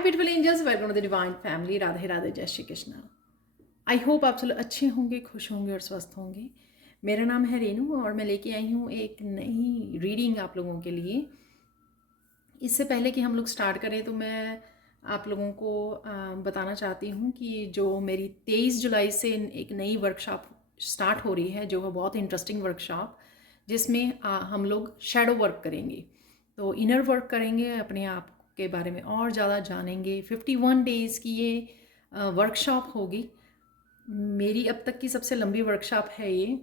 Hi beautiful angels, welcome to the divine family. Radhe Radhe, जय Shri Krishna. I hope आप सब अच्छे होंगे, खुश होंगे और स्वस्थ होंगे। मेरा नाम है रेनू और मैं लेके आई हूँ एक नई रीडिंग आप लोगों के लिए। इससे पहले कि हम लोग स्टार्ट करें तो मैं आप लोगों को बताना चाहती हूँ कि जो मेरी 23 जुलाई से एक नई वर्कशॉप स्टार्ट हो रही है, जो है बहुत इंटरेस्टिंग वर्कशॉप, जिसमें हम लोग शैडो वर्क करेंगे। तो इनर वर्क करेंगे, अपने आप के बारे में और ज़्यादा जानेंगे। 51 डेज़ की ये वर्कशॉप होगी। मेरी अब तक की सबसे लंबी वर्कशॉप है ये,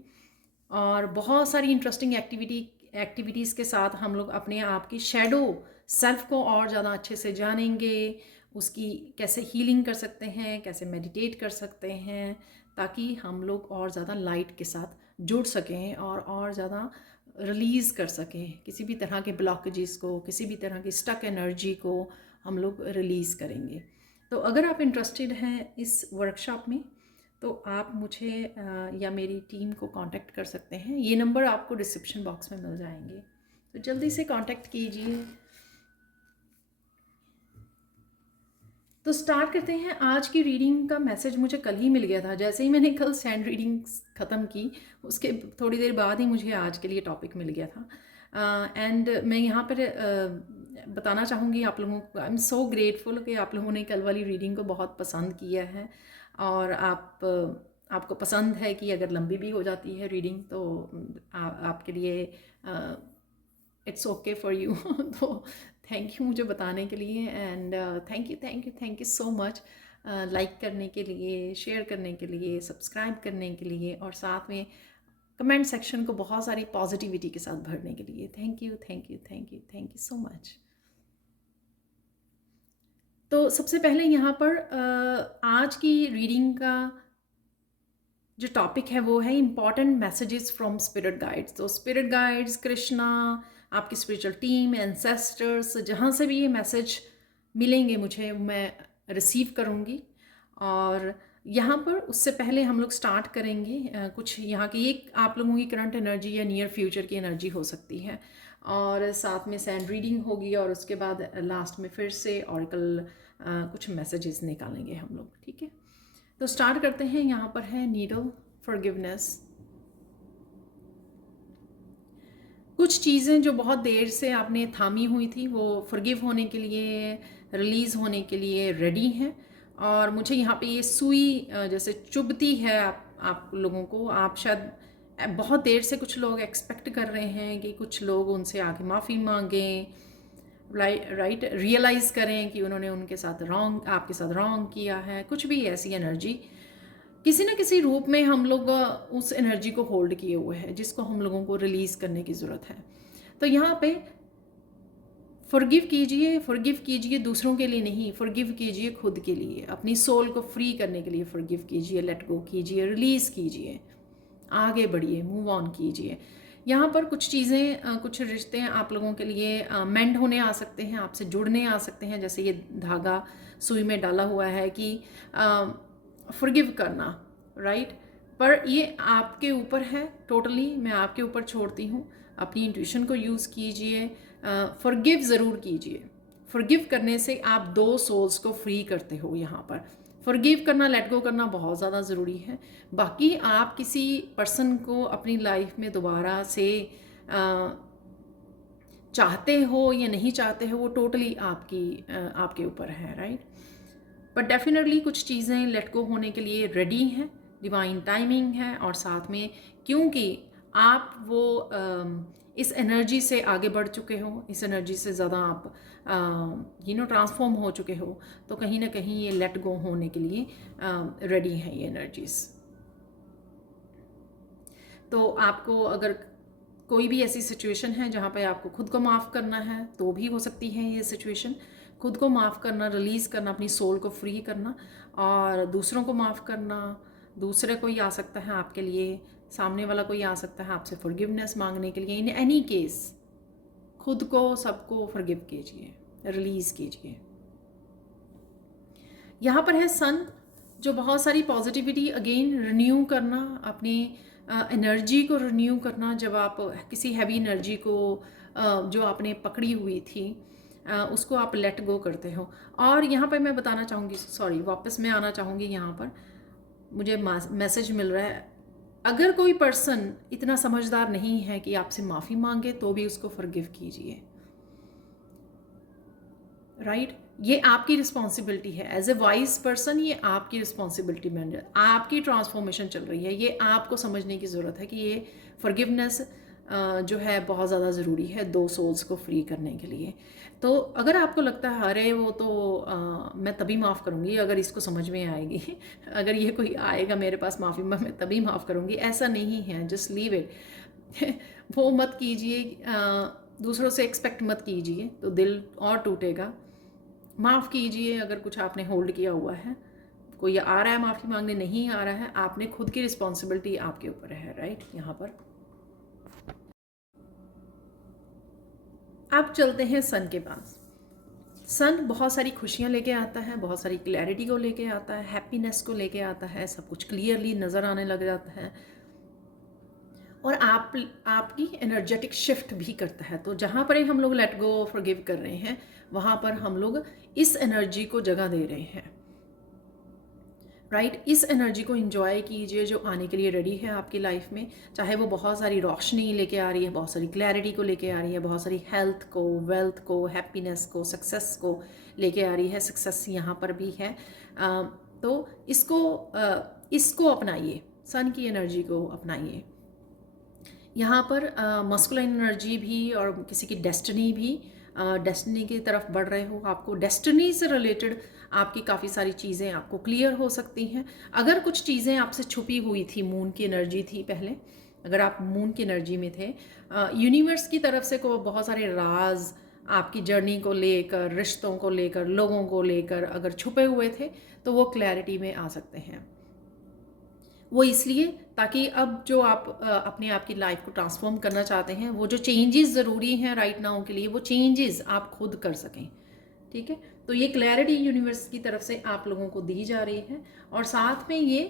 और बहुत सारी इंटरेस्टिंग एक्टिविटीज़ के साथ हम लोग अपने आप की शैडो सेल्फ को और ज़्यादा अच्छे से जानेंगे। उसकी कैसे हीलिंग कर सकते हैं, कैसे मेडिटेट कर सकते हैं, ताकि हम लोग और ज़्यादा लाइट के साथ जुड़ सकें और ज़्यादा रिलीज़ कर सकें। किसी भी तरह के ब्लॉकेजेस को, किसी भी तरह की स्टक एनर्जी को हम लोग रिलीज़ करेंगे। तो अगर आप इंटरेस्टेड हैं इस वर्कशॉप में तो आप मुझे या मेरी टीम को कांटेक्ट कर सकते हैं। ये नंबर आपको डिस्क्रिप्शन बॉक्स में मिल जाएंगे, तो जल्दी से कांटेक्ट कीजिए। तो स्टार्ट करते हैं। आज की रीडिंग का मैसेज मुझे कल ही मिल गया था। जैसे ही मैंने कल सैंड रीडिंग ख़त्म की, उसके थोड़ी देर बाद ही मुझे आज के लिए टॉपिक मिल गया था। एंड मैं यहाँ पर बताना चाहूँगी आप लोगों को, आई एम सो ग्रेटफुल कि आप लोगों ने कल वाली रीडिंग को बहुत पसंद किया है। और आपको पसंद है कि अगर लंबी भी हो जाती है रीडिंग तो आपके लिए इट्स ओके फॉर यू। तो थैंक यू मुझे बताने के लिए। And thank you so much like करने के लिए, शेयर करने के लिए, सब्सक्राइब करने के लिए, और साथ में कमेंट सेक्शन को बहुत सारी पॉजिटिविटी के साथ भरने के लिए। Thank you so much. तो सबसे पहले यहाँ पर आज की रीडिंग का जो टॉपिक है वो है important messages from spirit guides. तो स्पिरिट गाइड्स, कृष्णा, आपकी स्पिरिचुअल टीम, एंसेस्टर्स, जहाँ से भी ये मैसेज मिलेंगे मुझे, मैं रिसीव करूँगी। और यहाँ पर उससे पहले हम लोग स्टार्ट करेंगे कुछ यहाँ की एक आप लोगों की करंट एनर्जी या नियर फ्यूचर की एनर्जी हो सकती है, और साथ में सैंड रीडिंग होगी, और उसके बाद लास्ट में फिर से ऑरेकल कुछ मैसेजेस निकालेंगे हम लोग। ठीक है, तो स्टार्ट करते हैं। यहाँ पर है नीडल फॉरगिवनेस। कुछ चीज़ें जो बहुत देर से आपने थामी हुई थी वो फॉरगिव होने के लिए, रिलीज़ होने के लिए रेडी हैं। और मुझे यहाँ पे ये सुई जैसे चुभती है आप लोगों को। आप शायद बहुत देर से कुछ लोग एक्सपेक्ट कर रहे हैं कि कुछ लोग उनसे आके माफ़ी मांगें, राइट, रियलाइज़ करें कि उन्होंने उनके साथ रॉन्ग, आपके साथ रॉन्ग किया है। कुछ भी ऐसी एनर्जी किसी न किसी रूप में हम लोग उस एनर्जी को होल्ड किए हुए हैं, जिसको हम लोगों को रिलीज़ करने की ज़रूरत है। तो यहाँ पे फॉरगिव कीजिए दूसरों के लिए नहीं, फॉरगिव कीजिए खुद के लिए, अपनी सोल को फ्री करने के लिए फॉरगिव कीजिए, लेट गो कीजिए, रिलीज़ कीजिए, आगे बढ़िए, मूव ऑन कीजिए। यहाँ पर कुछ चीज़ें, कुछ रिश्ते आप लोगों के लिए मेंड होने आ सकते हैं, आपसे जुड़ने आ सकते हैं। जैसे ये धागा सुई में डाला हुआ है कि फॉरगिव करना, राइट। पर ये आपके ऊपर है, टोटली मैं आपके ऊपर छोड़ती हूँ। अपनी इंट्यूशन को यूज़ कीजिए, फॉरगिव ज़रूर कीजिए। फॉरगिव करने से आप दो सोल्स को फ्री करते हो। यहाँ पर फॉरगिव करना, लेट गो करना बहुत ज़्यादा ज़रूरी है। बाकी आप किसी पर्सन को अपनी लाइफ में दोबारा से चाहते हो या नहीं चाहते हो, वो टोटली आपके ऊपर है, राइट। बट डेफिनेटली कुछ चीज़ें लेट गो होने के लिए रेडी हैं, डिवाइन टाइमिंग है। और साथ में क्योंकि आप वो इस एनर्जी से आगे बढ़ चुके हो, इस एनर्जी से ज़्यादा आप ट्रांसफॉर्म हो चुके हो, तो कहीं ना कहीं ये लेट गो होने के लिए रेडी हैं ये एनर्जीज। तो आपको अगर कोई भी ऐसी सिचुएशन है जहाँ पे आपको खुद को माफ़ करना है, तो भी हो सकती है ये सिचुएशन। खुद को माफ़ करना, रिलीज़ करना, अपनी सोल को फ्री करना, और दूसरों को माफ़ करना। दूसरे कोई आ सकता है आपके लिए, सामने वाला कोई आ सकता है आपसे फॉरगिवनेस मांगने के लिए। इन एनी केस खुद को, सबको फॉरगिव कीजिए, रिलीज़ कीजिए। यहाँ पर है सन, जो बहुत सारी पॉजिटिविटी अगेन रिन्यू करना, अपनी एनर्जी को रिन्यू करना। जब आप किसी हैवी एनर्जी को जो आपने पकड़ी हुई थी, उसको आप लेट गो करते हो। और यहाँ पर मैं बताना चाहूँगी, सॉरी, वापस मैं आना चाहूँगी यहाँ पर, मुझे मैसेज मिल रहा है, अगर कोई पर्सन इतना समझदार नहीं है कि आपसे माफ़ी मांगे तो भी उसको फॉरगिव कीजिए, राइट? ये आपकी रिस्पॉन्सिबिलिटी है एज ए वाइज पर्सन, ये आपकी रिस्पॉन्सिबिलिटी बन जाए। आपकी ट्रांसफॉर्मेशन चल रही है, ये आपको समझने की ज़रूरत है कि ये फॉरगिवनेस जो है बहुत ज़्यादा ज़रूरी है दो सोल्स को फ्री करने के लिए। तो अगर आपको लगता है अरे वो तो मैं तभी माफ़ करूँगी अगर इसको समझ में आएगी अगर ये कोई आएगा मेरे पास माफ़ी मैं तभी माफ़ करूँगी, ऐसा नहीं है, जस्ट लीव इट वो मत कीजिए, दूसरों से एक्सपेक्ट मत कीजिए तो दिल और टूटेगा। माफ़ कीजिए अगर कुछ आपने होल्ड किया हुआ है, कोई आ रहा है माफ़ी मांगने, नहीं आ रहा है, आपने खुद की रिस्पॉन्सिबिलिटी आपके ऊपर है, राइट? यहाँ पर अब चलते हैं सन के पास। सन बहुत सारी खुशियाँ लेके आता है, बहुत सारी क्लैरिटी को लेके आता है, हैप्पीनेस को लेके आता है, सब कुछ क्लियरली नज़र आने लग जाता है और आपकी एनर्जेटिक शिफ्ट भी करता है। तो जहाँ पर ही हम लोग लेट गो फॉरगिव कर रहे हैं, वहाँ पर हम लोग इस एनर्जी को जगह दे रहे हैं, राइट? इस एनर्जी को इंजॉय कीजिए जो आने के लिए रेडी है आपकी लाइफ में, चाहे वो बहुत सारी रोशनी लेके आ रही है, बहुत सारी क्लैरिटी को लेके आ रही है, बहुत सारी हेल्थ को, वेल्थ को, हैप्पीनेस को, सक्सेस को लेके आ रही है। सक्सेस यहाँ पर भी है। तो इसको अपनाइए, सन की एनर्जी को अपनाइए। यहाँ पर मस्कुलाइन एनर्जी भी और किसी की डेस्टिनी भी, डेस्टिनी की तरफ बढ़ रहे हो, आपको डेस्टिनी से रिलेटेड आपकी काफ़ी सारी चीज़ें आपको क्लियर हो सकती हैं। अगर कुछ चीज़ें आपसे छुपी हुई थी, मून की एनर्जी थी पहले, अगर आप मून की एनर्जी में थे, यूनिवर्स की तरफ से को बहुत सारे राज आपकी जर्नी को लेकर, रिश्तों को लेकर, लोगों को लेकर अगर छुपे हुए थे तो वो क्लैरिटी में आ सकते हैं। वो इसलिए ताकि अब जो आप अपने आप की लाइफ को ट्रांसफॉर्म करना चाहते हैं, वो जो चेंजेस ज़रूरी हैं राइट नाउ के लिए, वो चेंजेस आप खुद कर सकें, ठीक है? तो ये क्लैरिटी यूनिवर्स की तरफ से आप लोगों को दी जा रही है और साथ में ये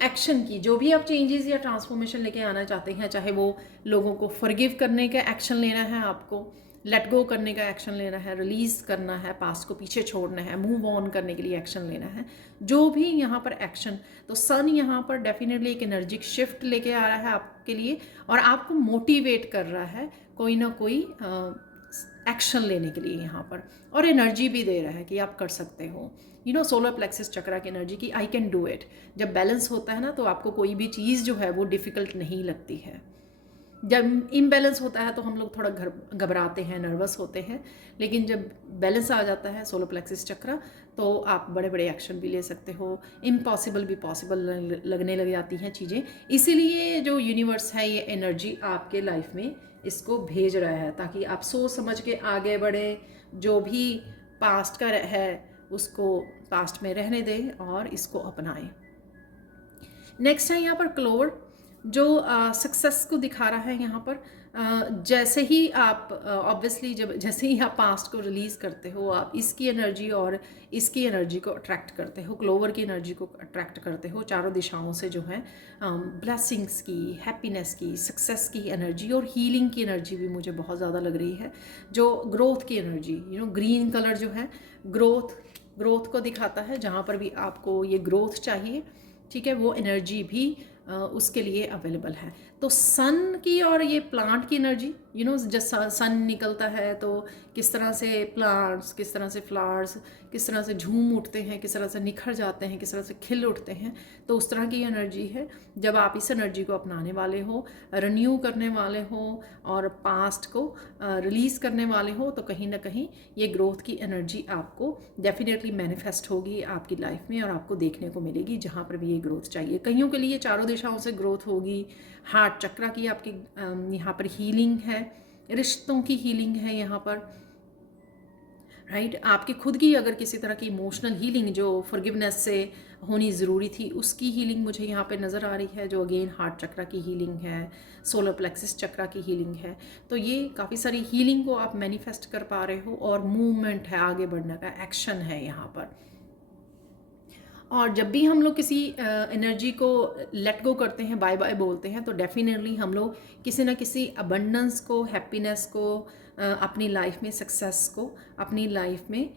एक्शन की जो भी आप चेंजेस या ट्रांसफॉर्मेशन लेके आना चाहते हैं, चाहे वो लोगों को फॉरगिव करने का एक्शन लेना है, आपको लेट गो करने का एक्शन लेना है, रिलीज़ करना है, पास्ट को पीछे छोड़ना है, मूव ऑन करने के लिए एक्शन लेना है, जो भी यहाँ पर एक्शन, तो सन यहाँ पर डेफिनेटली एक एनर्जिक शिफ्ट लेके आ रहा है आपके लिए और आपको मोटिवेट कर रहा है कोई ना कोई एक्शन लेने के लिए यहाँ पर, और एनर्जी भी दे रहा है कि आप कर सकते हो। सोलर प्लेक्सिस चक्रा की एनर्जी की आई कैन डू इट। जब बैलेंस होता है ना तो आपको कोई भी चीज़ जो है वो डिफ़िकल्ट नहीं लगती है। जब इम्बैलेंस होता है तो हम लोग थोड़ा घबराते हैं, नर्वस होते हैं, लेकिन जब बैलेंस आ जाता है सोलर प्लेक्सिस चक्रा तो आप बड़े बड़े एक्शन भी ले सकते हो, इम्पॉसिबल भी पॉसिबल लगने लग जाती हैं चीज़ें। इसीलिए जो यूनिवर्स है ये एनर्जी आपके लाइफ में इसको भेज रहा है ताकि आप सोच समझ के आगे बढ़े, जो भी पास्ट का है उसको पास्ट में रहने दें और इसको अपनाएं। नेक्स्ट है यहाँ पर क्लोवर, जो सक्सेस को दिखा रहा है यहाँ पर। जैसे ही आप ऑब्वियसली जैसे ही आप पास्ट को रिलीज़ करते हो, आप इसकी एनर्जी और इसकी एनर्जी को अट्रैक्ट करते हो, क्लोवर की एनर्जी को अट्रैक्ट करते हो चारों दिशाओं से, जो है ब्लेसिंग्स की, हैप्पीनेस की, सक्सेस की एनर्जी और हीलिंग की एनर्जी भी मुझे बहुत ज़्यादा लग रही है। जो ग्रोथ की एनर्जी, ग्रीन कलर जो है ग्रोथ को दिखाता है, जहाँ पर भी आपको ये ग्रोथ चाहिए, ठीक है, वो एनर्जी भी उसके लिए अवेलेबल है। तो सन की और ये प्लांट की एनर्जी, जब सन निकलता है तो किस तरह से प्लांट्स, किस तरह से फ्लावर्स, किस तरह से झूम उठते हैं, किस तरह से निखर जाते हैं, किस तरह से खिल उठते हैं, तो उस तरह की एनर्जी है। जब आप इस एनर्जी को अपनाने वाले हो, रिन्यू करने वाले हो और पास्ट को रिलीज़ करने वाले हो, तो कहीं ना कहीं ये ग्रोथ की एनर्जी आपको डेफिनेटली मैनिफेस्ट होगी आपकी लाइफ में और आपको देखने को मिलेगी जहाँ पर भी ये ग्रोथ चाहिए। कईयों के लिए चारों दिशाओं से ग्रोथ होगी। हार्ट चक्रा की आपकी यहाँ पर हीलिंग है, रिश्तों की हीलिंग है यहाँ पर, राइट? आपकी खुद की अगर किसी तरह की इमोशनल हीलिंग जो फॉरगिवनेस से होनी ज़रूरी थी, उसकी हीलिंग मुझे यहाँ पे नज़र आ रही है, जो अगेन हार्ट चक्रा की हीलिंग है, सोलर प्लेक्सिस चक्रा की हीलिंग है। तो ये काफ़ी सारी हीलिंग को आप मैनिफेस्ट कर पा रहे हो और मूवमेंट है, आगे बढ़ने का एक्शन है यहाँ पर। और जब भी हम लोग किसी एनर्जी को लेट गो करते हैं, बाय बाय बोलते हैं, तो डेफिनेटली हम लोग किसी ना किसी अबंडेंस को, हैप्पीनेस को, अपनी लाइफ में सक्सेस को अपनी लाइफ में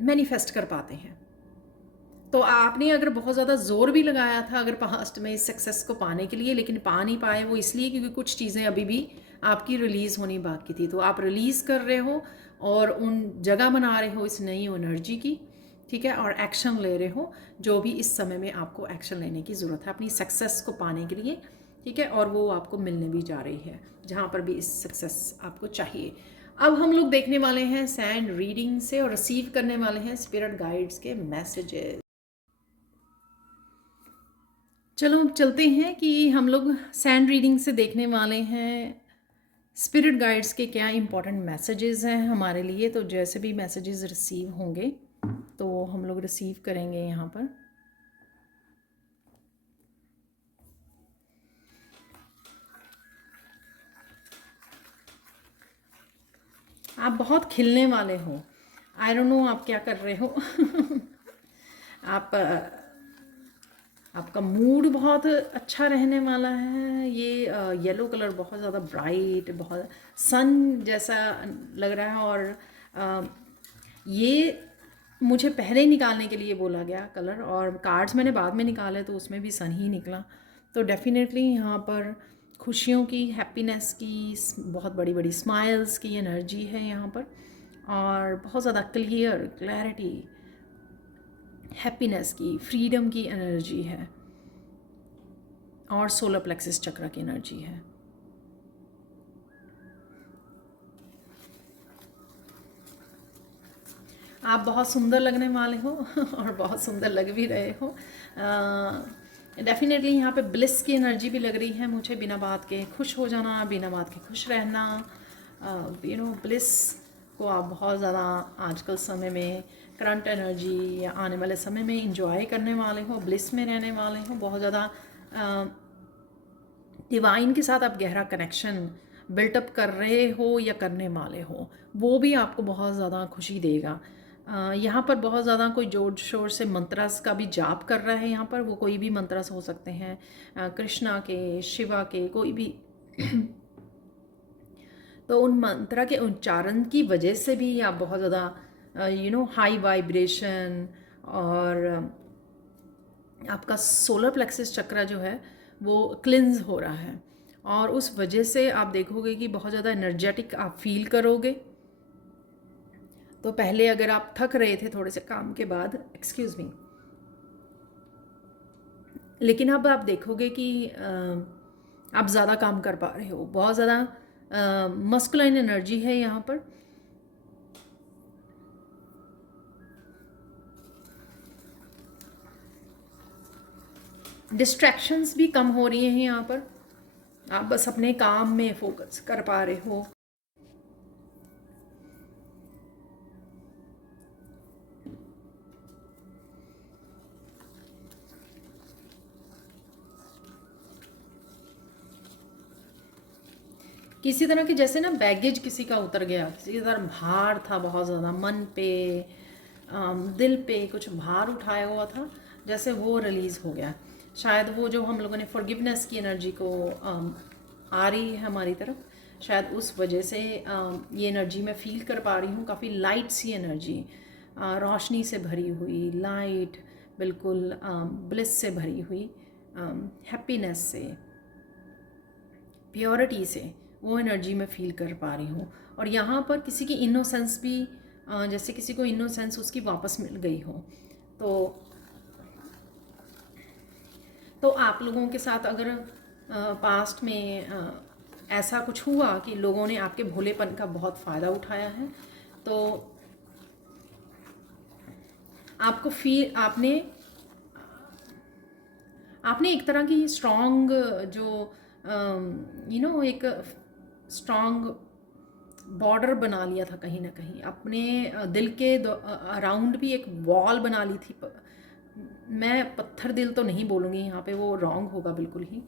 मैनिफेस्ट कर पाते हैं। तो आपने अगर बहुत ज़्यादा ज़ोर भी लगाया था अगर पास्ट में इस सक्सेस को पाने के लिए, लेकिन पा नहीं पाए, वो इसलिए क्योंकि कुछ चीज़ें अभी भी आपकी रिलीज़ होनी बाकी थी। तो आप रिलीज़ कर रहे हो और उन जगह बना रहे हो इस नई एनर्जी की, ठीक है, और एक्शन ले रहे हो जो भी इस समय में आपको एक्शन लेने की ज़रूरत है अपनी सक्सेस को पाने के लिए, ठीक है, और वो आपको मिलने भी जा रही है जहाँ पर भी इस सक्सेस आपको चाहिए। अब हम लोग देखने वाले हैं सैंड रीडिंग से और रिसीव करने वाले हैं स्पिरिट गाइड्स के मैसेजेस। चलो अब चलते हैं कि हम लोग सैंड रीडिंग से देखने वाले हैं स्पिरिट गाइड्स के क्या इंपॉर्टेंट मैसेजेस हैं हमारे लिए। तो जैसे भी मैसेजेस रिसीव होंगे तो हम लोग रिसीव करेंगे यहाँ पर। आप बहुत खिलने वाले हो, आई डोंट नो आप क्या कर रहे हो आप आपका मूड बहुत अच्छा रहने वाला है। ये येलो कलर बहुत ज़्यादा ब्राइट, बहुत सन जैसा लग रहा है। और ये मुझे पहले निकालने के लिए बोला गया कलर, और कार्ड्स मैंने बाद में निकाले तो उसमें भी सन ही निकला। तो डेफिनेटली यहाँ पर खुशियों की, हैप्पीनेस की, बहुत बड़ी बड़ी स्माइल्स की एनर्जी है यहाँ पर, और बहुत ज़्यादा क्लैरिटी, हैप्पीनेस की, फ्रीडम की एनर्जी है, और सोलर प्लेक्सिस चक्र की एनर्जी है। आप बहुत सुंदर लगने वाले हो और बहुत सुंदर लग भी रहे हो। डेफिनेटली यहाँ पे ब्लिस की एनर्जी भी लग रही है मुझे, बिना बात के खुश हो जाना, बिना बात के खुश रहना, ब्लिस को आप बहुत ज़्यादा आजकल समय में, करंट एनर्जी या आने वाले समय में इंजॉय करने वाले हो, ब्लिस में रहने वाले हो। बहुत ज़्यादा डिवाइन के साथ आप गहरा कनेक्शन बिल्टअप कर रहे हो या करने वाले हो, वो भी आपको बहुत ज़्यादा खुशी देगा। यहाँ पर बहुत ज़्यादा कोई जोर शोर से मंत्रस का भी जाप कर रहा है। यहाँ पर वो कोई भी मंत्रस हो सकते हैं, कृष्णा के, शिवा के, कोई भी तो उन मंत्र के उच्चारण की वजह से भी आप बहुत ज़्यादा हाई वाइब्रेशन, और आपका सोलर प्लेक्सिस चक्र जो है वो क्लिंज हो रहा है, और उस वजह से आप देखोगे कि बहुत ज़्यादा एनर्जेटिक आप फील करोगे। तो पहले अगर आप थक रहे थे थोड़े से काम के बाद, एक्सक्यूज़ मी, लेकिन अब आप देखोगे कि आप ज़्यादा काम कर पा रहे हो, बहुत ज़्यादा मस्कुलाइन एनर्जी है यहाँ पर। डिस्ट्रैक्शंस भी कम हो रही हैं यहाँ पर, आप बस अपने काम में फोकस कर पा रहे हो। किसी तरह के जैसे ना बैगेज किसी का उतर गया, किसी की तरह भार था बहुत ज़्यादा मन पे, दिल पे कुछ भार उठाया हुआ था, जैसे वो रिलीज़ हो गया। शायद वो जो हम लोगों ने फॉरगिवनेस की एनर्जी को आ रही है हमारी तरफ, शायद उस वजह से ये एनर्जी मैं फील कर पा रही हूँ। काफ़ी लाइट सी एनर्जी, रोशनी से भरी हुई, लाइट, बिल्कुल ब्लिस से भरी हुई, हैप्पीनेस से, प्योरिटी से, वो एनर्जी मैं फील कर पा रही हूँ। और यहाँ पर किसी की इनोसेंस भी, जैसे किसी को इनोसेंस उसकी वापस मिल गई हो। तो आप लोगों के साथ अगर पास्ट में ऐसा कुछ हुआ कि लोगों ने आपके भोलेपन का बहुत फ़ायदा उठाया है, तो आपको आपने एक तरह की स्ट्रॉन्ग जो एक स्ट्रॉन्ग बॉर्डर बना लिया था कहीं ना कहीं, अपने दिल के अराउंड भी एक वॉल बना ली थी। मैं पत्थर दिल तो नहीं बोलूँगी यहाँ पे, वो रॉन्ग होगा बिल्कुल ही।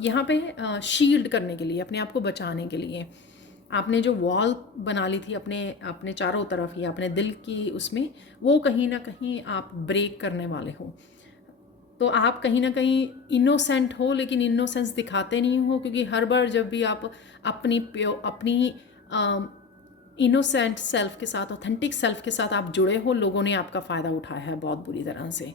यहाँ पे शील्ड करने के लिए, अपने आप को बचाने के लिए, आपने जो वॉल बना ली थी अपने अपने चारों तरफ या अपने दिल की उसमें, वो कहीं ना कहीं आप ब्रेक करने वाले हो। तो आप कहीं ना कहीं इनोसेंट हो, लेकिन इनोसेंस दिखाते नहीं हो, क्योंकि हर बार जब भी आप अपनी इनोसेंट सेल्फ के साथ, ऑथेंटिक सेल्फ के साथ आप जुड़े हो, लोगों ने आपका फ़ायदा उठाया है बहुत बुरी तरह से।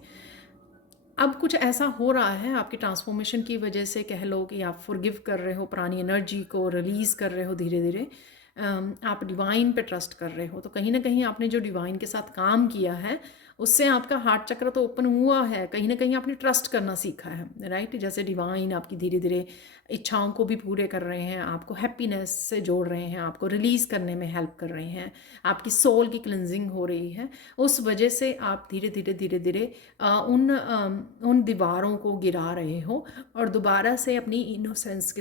अब कुछ ऐसा हो रहा है आपकी ट्रांसफॉर्मेशन की वजह से, कह लो कि आप फॉरगिव कर रहे हो, पुरानी एनर्जी को रिलीज़ कर रहे हो धीरे धीरे। आप डिवाइन पे ट्रस्ट कर रहे हो, तो कहीं ना कहीं आपने जो डिवाइन के साथ काम किया है उससे आपका हार्ट चक्र तो ओपन हुआ है, कहीं ना कहीं आपने ट्रस्ट करना सीखा है, राइट। जैसे डिवाइन आपकी धीरे धीरे इच्छाओं को भी पूरे कर रहे हैं, आपको हैप्पीनेस से जोड़ रहे हैं, आपको रिलीज़ करने में हेल्प कर रहे हैं, आपकी सोल की क्लिनजिंग हो रही है। उस वजह से आप धीरे धीरे धीरे धीरे उन दीवारों को गिरा रहे हो और दोबारा से अपनी इनोसेंस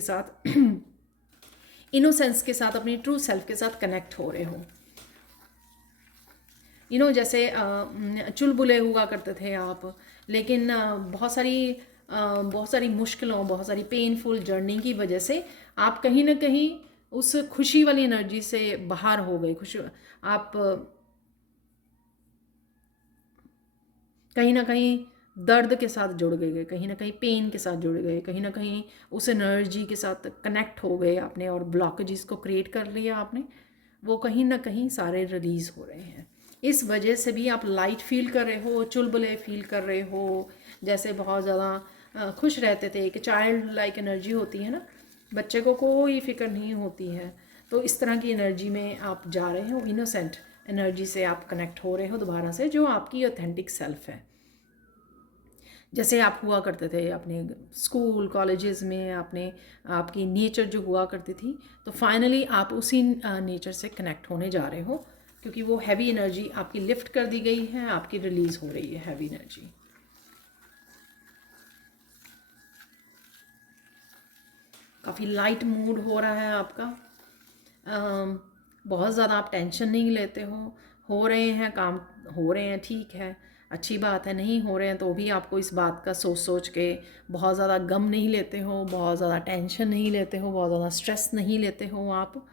के साथ अपनी ट्रू सेल्फ के साथ कनेक्ट हो रहे हो। जैसे चुलबुले हुआ करते थे आप, लेकिन बहुत सारी मुश्किलों, बहुत सारी पेनफुल जर्नी की वजह से आप कहीं ना कहीं उस खुशी वाली एनर्जी से बाहर हो गए। आप कहीं ना कहीं दर्द के साथ जुड़ गए, कहीं ना कहीं पेन के साथ जुड़ गए, कहीं ना कहीं उस एनर्जी के साथ कनेक्ट हो गए आपने, और ब्लॉकेजेस को क्रिएट कर लिया आपने, वो कहीं ना कहीं सारे रिलीज़ हो रहे हैं। इस वजह से भी आप लाइट फील कर रहे हो, चुलबुले फील कर रहे हो, जैसे बहुत ज़्यादा खुश रहते थे। एक चाइल्ड लाइक एनर्जी होती है ना, बच्चे को कोई फिक्र नहीं होती है, तो इस तरह की एनर्जी में आप जा रहे हो। इनोसेंट एनर्जी से आप कनेक्ट हो रहे हो दोबारा से, जो आपकी ऑथेंटिक सेल्फ है, जैसे आप हुआ करते थे अपने स्कूल कॉलेजेस में। आपकी नेचर जो हुआ करती थी, तो फाइनली आप उसी नेचर से कनेक्ट होने जा रहे हो, क्योंकि वो हैवी एनर्जी आपकी लिफ्ट कर दी गई है, आपकी रिलीज़ हो रही है हैवी एनर्जी। काफ़ी लाइट मूड हो रहा है आपका। बहुत ज़्यादा आप टेंशन नहीं लेते हो रहे हैं काम, हो रहे हैं, ठीक है, अच्छी बात है। नहीं हो रहे हैं तो भी आपको इस बात का सोच सोच के बहुत ज़्यादा गम नहीं लेते हो, बहुत ज़्यादा टेंशन नहीं लेते हो, बहुत ज़्यादा स्ट्रेस नहीं लेते हो आप।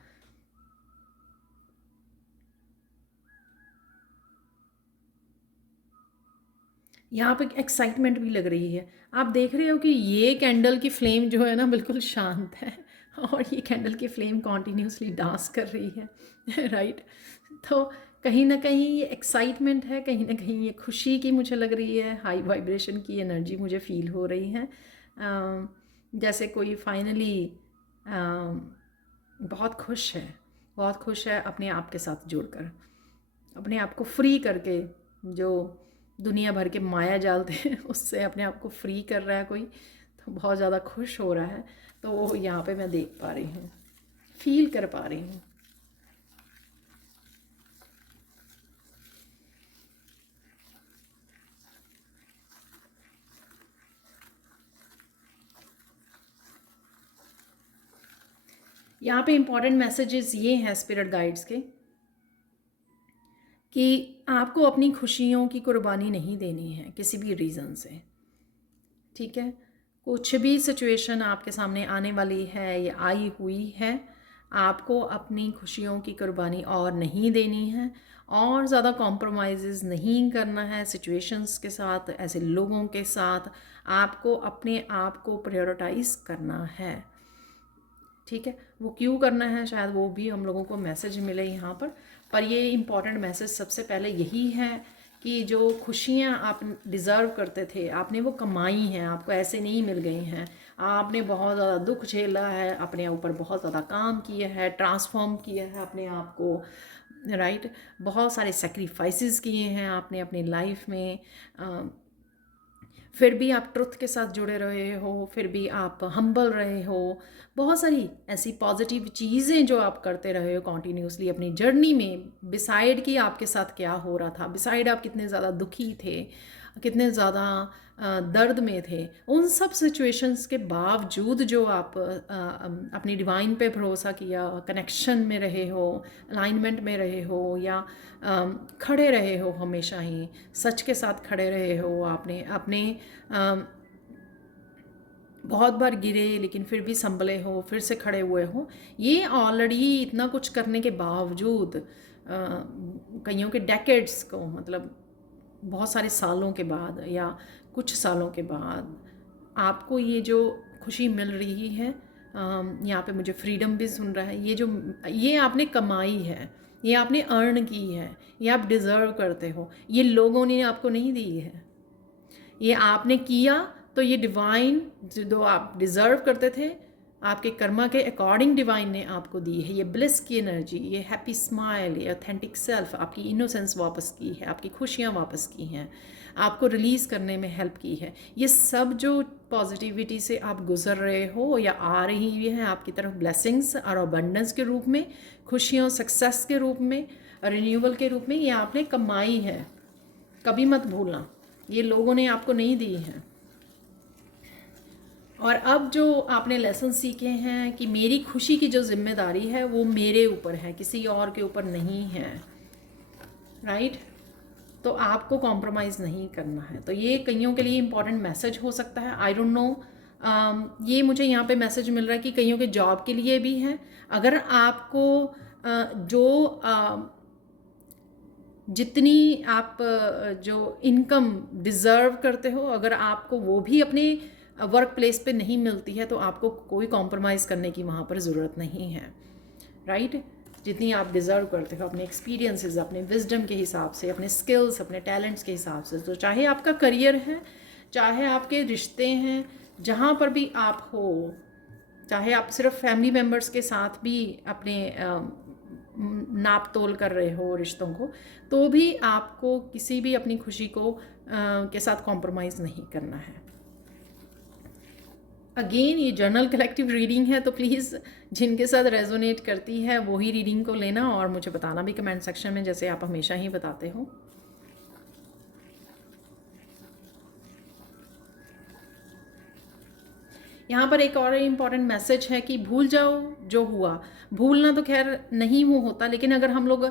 यहाँ पे एक्साइटमेंट भी लग रही है। आप देख रहे हो कि ये कैंडल की फ्लेम जो है ना बिल्कुल शांत है, और ये कैंडल की फ्लेम कॉन्टीन्यूसली डांस कर रही है राइट। तो कहीं ना कहीं ये एक्साइटमेंट है, कहीं ना कहीं ये खुशी की मुझे लग रही है, हाई वाइब्रेशन की एनर्जी मुझे फील हो रही है। जैसे कोई फाइनली बहुत खुश है, बहुत खुश है अपने आप के साथ जुड़कर, अपने आप को फ्री करके, जो दुनिया भर के माया जाल थे उससे अपने आप को फ्री कर रहा है कोई, तो बहुत ज़्यादा खुश हो रहा है। तो वो यहाँ पे मैं देख पा रही हूँ, फील कर पा रही हूँ। यहाँ पे इम्पॉर्टेंट मैसेजेस ये हैं स्पिरिट गाइड्स के, कि आपको अपनी खुशियों की कुर्बानी नहीं देनी है किसी भी रीज़न से, ठीक है। कुछ भी सिचुएशन आपके सामने आने वाली है या आई हुई है, आपको अपनी खुशियों की कुर्बानी और नहीं देनी है, और ज़्यादा कॉम्प्रोमाइज़ नहीं करना है सिचुएशंस के साथ, ऐसे लोगों के साथ। आपको अपने आप को प्रायोरिटाइज़ करना है, ठीक है। वो क्यों करना है शायद वो भी हम लोगों को मैसेज मिले यहाँ पर ये इम्पॉर्टेंट मैसेज सबसे पहले यही है कि जो खुशियाँ आप डिज़र्व करते थे, आपने वो कमाई हैं, आपको ऐसे नहीं मिल गई हैं। आपने बहुत ज़्यादा दुख झेला है, अपने ऊपर बहुत ज़्यादा काम किया है, ट्रांसफॉर्म किया है अपने आप को, राइट। बहुत सारे सेक्रीफाइसेस किए हैं आपने अपनी लाइफ में, फिर भी आप ट्रुथ के साथ जुड़े रहे हो, फिर भी आप हम्बल रहे हो। बहुत सारी ऐसी पॉजिटिव चीज़ें जो आप करते रहे हो कॉन्टीन्यूसली अपनी जर्नी में, बिसाइड कि आपके साथ क्या हो रहा था, बिसाइड आप कितने ज़्यादा दुखी थे, कितने ज़्यादा दर्द में थे, उन सब सिचुएशंस के बावजूद जो आप अपनी डिवाइन पे भरोसा किया, कनेक्शन में रहे हो, अलाइनमेंट में रहे हो, या खड़े रहे हो, हमेशा ही सच के साथ खड़े रहे हो, आपने अपने बहुत बार गिरे लेकिन फिर भी संभले हो, फिर से खड़े हुए हो। ये ऑलरेडी इतना कुछ करने के बावजूद कईयों के डेकेड्स को, मतलब बहुत सारे सालों के बाद या कुछ सालों के बाद आपको ये जो खुशी मिल रही है, यहाँ पे मुझे फ्रीडम भी सुन रहा है, ये आपने कमाई है, ये आपने अर्न की है, ये आप डिज़र्व करते हो, ये लोगों ने आपको नहीं दी है, ये आपने किया। तो ये डिवाइन जो आप डिज़र्व करते थे, आपके कर्मा के अकॉर्डिंग डिवाइन ने आपको दी है। ये ब्लिस की एनर्जी, ये हैप्पी स्माइल, ये ऑथेंटिक सेल्फ, आपकी इनोसेंस वापस की है, आपकी खुशियाँ वापस की हैं, आपको रिलीज़ करने में हेल्प की है। ये सब जो पॉजिटिविटी से आप गुजर रहे हो या आ रही है आपकी तरफ, ब्लेसिंग्स और अबंडेंस के रूप में, खुशियों सक्सेस के रूप में, रिन्यूअल के रूप में, ये आपने कमाई है। कभी मत भूलना, ये लोगों ने आपको नहीं दी है। और अब जो आपने लेसन सीखे हैं कि मेरी खुशी की जो जिम्मेदारी है वो मेरे ऊपर है, किसी और के ऊपर नहीं है, राइट? तो आपको कॉम्प्रोमाइज़ नहीं करना है। तो ये कईयों के लिए इम्पॉर्टेंट मैसेज हो सकता है, आई डोंट नो। ये मुझे यहाँ पे मैसेज मिल रहा है कि कईयों के जॉब के लिए भी है। अगर आपको जितनी आप जो इनकम डिज़र्व करते हो, अगर आपको वो भी अपने वर्क प्लेस पे नहीं मिलती है, तो आपको कोई कॉम्प्रोमाइज़ करने की वहाँ पर ज़रूरत नहीं है, राइट? जितनी आप डिज़र्व करते हो अपने एक्सपीरियंसेस, अपने विजडम के हिसाब से, अपने स्किल्स, अपने टैलेंट्स के हिसाब से। तो चाहे आपका करियर है, चाहे आपके रिश्ते हैं, जहाँ पर भी आप हो, चाहे आप सिर्फ फैमिली मेम्बर्स के साथ भी अपने नाप तोल कर रहे हो रिश्तों को, तो भी आपको किसी भी अपनी खुशी को के साथ कॉम्प्रोमाइज़ नहीं करना है। अगेन ये जर्नल कलेक्टिव रीडिंग है, तो प्लीज़ जिनके साथ रेजोनेट करती है वही रीडिंग को लेना और मुझे बताना भी कमेंट सेक्शन में, जैसे आप हमेशा ही बताते हो। यहाँ पर एक और इम्पॉर्टेंट मैसेज है कि भूल जाओ जो हुआ। भूलना तो खैर नहीं वो होता, लेकिन अगर हम लोग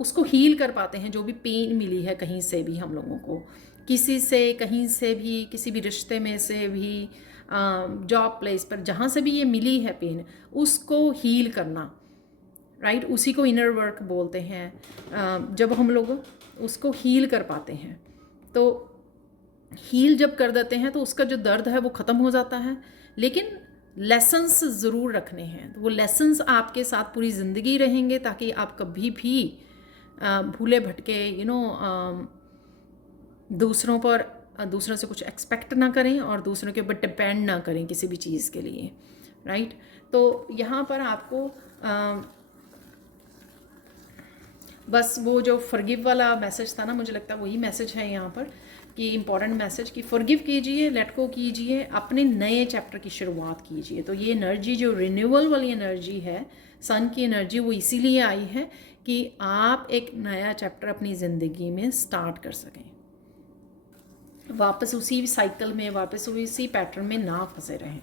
उसको हील कर पाते हैं, जो भी पेन मिली है कहीं से भी हम लोगों को, किसी से, कहीं से भी, किसी भी रिश्ते में से भी, जॉब प्लेस पर जहाँ से भी ये मिली है पेन, उसको हील करना, राइट? उसी को इनर वर्क बोलते हैं। जब हम लोग उसको हील कर पाते हैं, तो हील जब कर देते हैं तो उसका जो दर्द है वो ख़त्म हो जाता है। लेकिन लेसन्स ज़रूर रखने हैं, तो वो लेसन्स आपके साथ पूरी ज़िंदगी रहेंगे, ताकि आप कभी भी भूले भटके दूसरों से कुछ एक्सपेक्ट ना करें और दूसरों के ऊपर डिपेंड ना करें किसी भी चीज़ के लिए, राइट? तो यहाँ पर आपको बस वो जो फॉरगिव वाला मैसेज था ना, मुझे लगता है वही मैसेज है यहाँ पर, कि इम्पॉर्टेंट मैसेज कि फॉरगिव कीजिए, लेट गो कीजिए, अपने नए चैप्टर की शुरुआत कीजिए। तो ये एनर्जी जो रिन्यूअल वाली एनर्जी है, सन की एनर्जी, वो इसीलिए आई है कि आप एक नया चैप्टर अपनी ज़िंदगी में स्टार्ट कर सकें, वापस उसी साइकिल में, वापस उसी पैटर्न में ना फंसे रहें।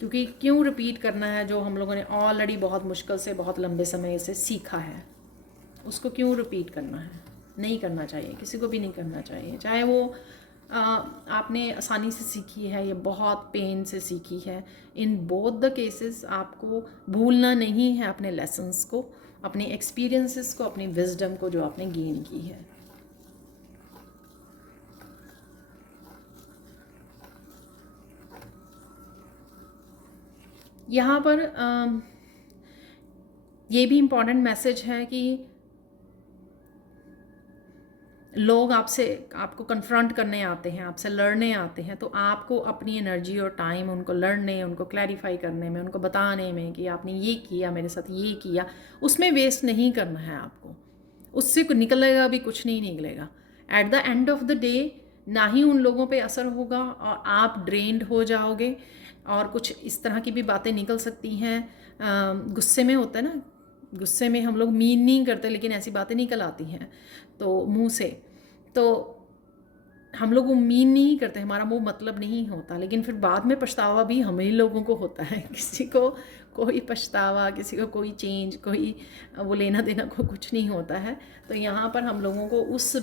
क्योंकि क्यों रिपीट करना है जो हम लोगों ने ऑलरेडी बहुत मुश्किल से, बहुत लंबे समय से सीखा है, उसको क्यों रिपीट करना है? नहीं करना चाहिए, किसी को भी नहीं करना चाहिए। चाहे वो आपने आसानी से सीखी है या बहुत पेन से सीखी है, इन बोथ द केसेस आपको भूलना नहीं है अपने लेसन्स को, अपने एक्सपीरियंसेस को, अपनी विजडम को जो आपने गेन की है। यहाँ पर ये भी इम्पॉर्टेंट मैसेज है कि लोग आपको कन्फ्रंट करने आते हैं, आपसे लड़ने आते हैं, तो आपको अपनी एनर्जी और टाइम उनको लड़ने, उनको क्लैरिफाई करने में, उनको बताने में कि आपने ये किया, मेरे साथ ये किया, उसमें वेस्ट नहीं करना है आपको। उससे निकलेगा भी कुछ नहीं निकलेगा। At the end of the day ना ही उन लोगों पे असर होगा और आप ड्रेन्ड हो जाओगे, और कुछ इस तरह की भी बातें निकल सकती हैं। गुस्से में होता है ना, गुस्से में हम लोग मीन नहीं करते, लेकिन ऐसी बातें निकल आती हैं तो मुंह से। तो हम लोग उम्मीद नहीं करते, हमारा वो मतलब नहीं होता, लेकिन फिर बाद में पछतावा भी हम ही लोगों को होता है। किसी को कोई पछतावा, किसी को कोई चेंज, कोई वो लेना देना को कुछ नहीं होता है। तो यहाँ पर हम लोगों को उस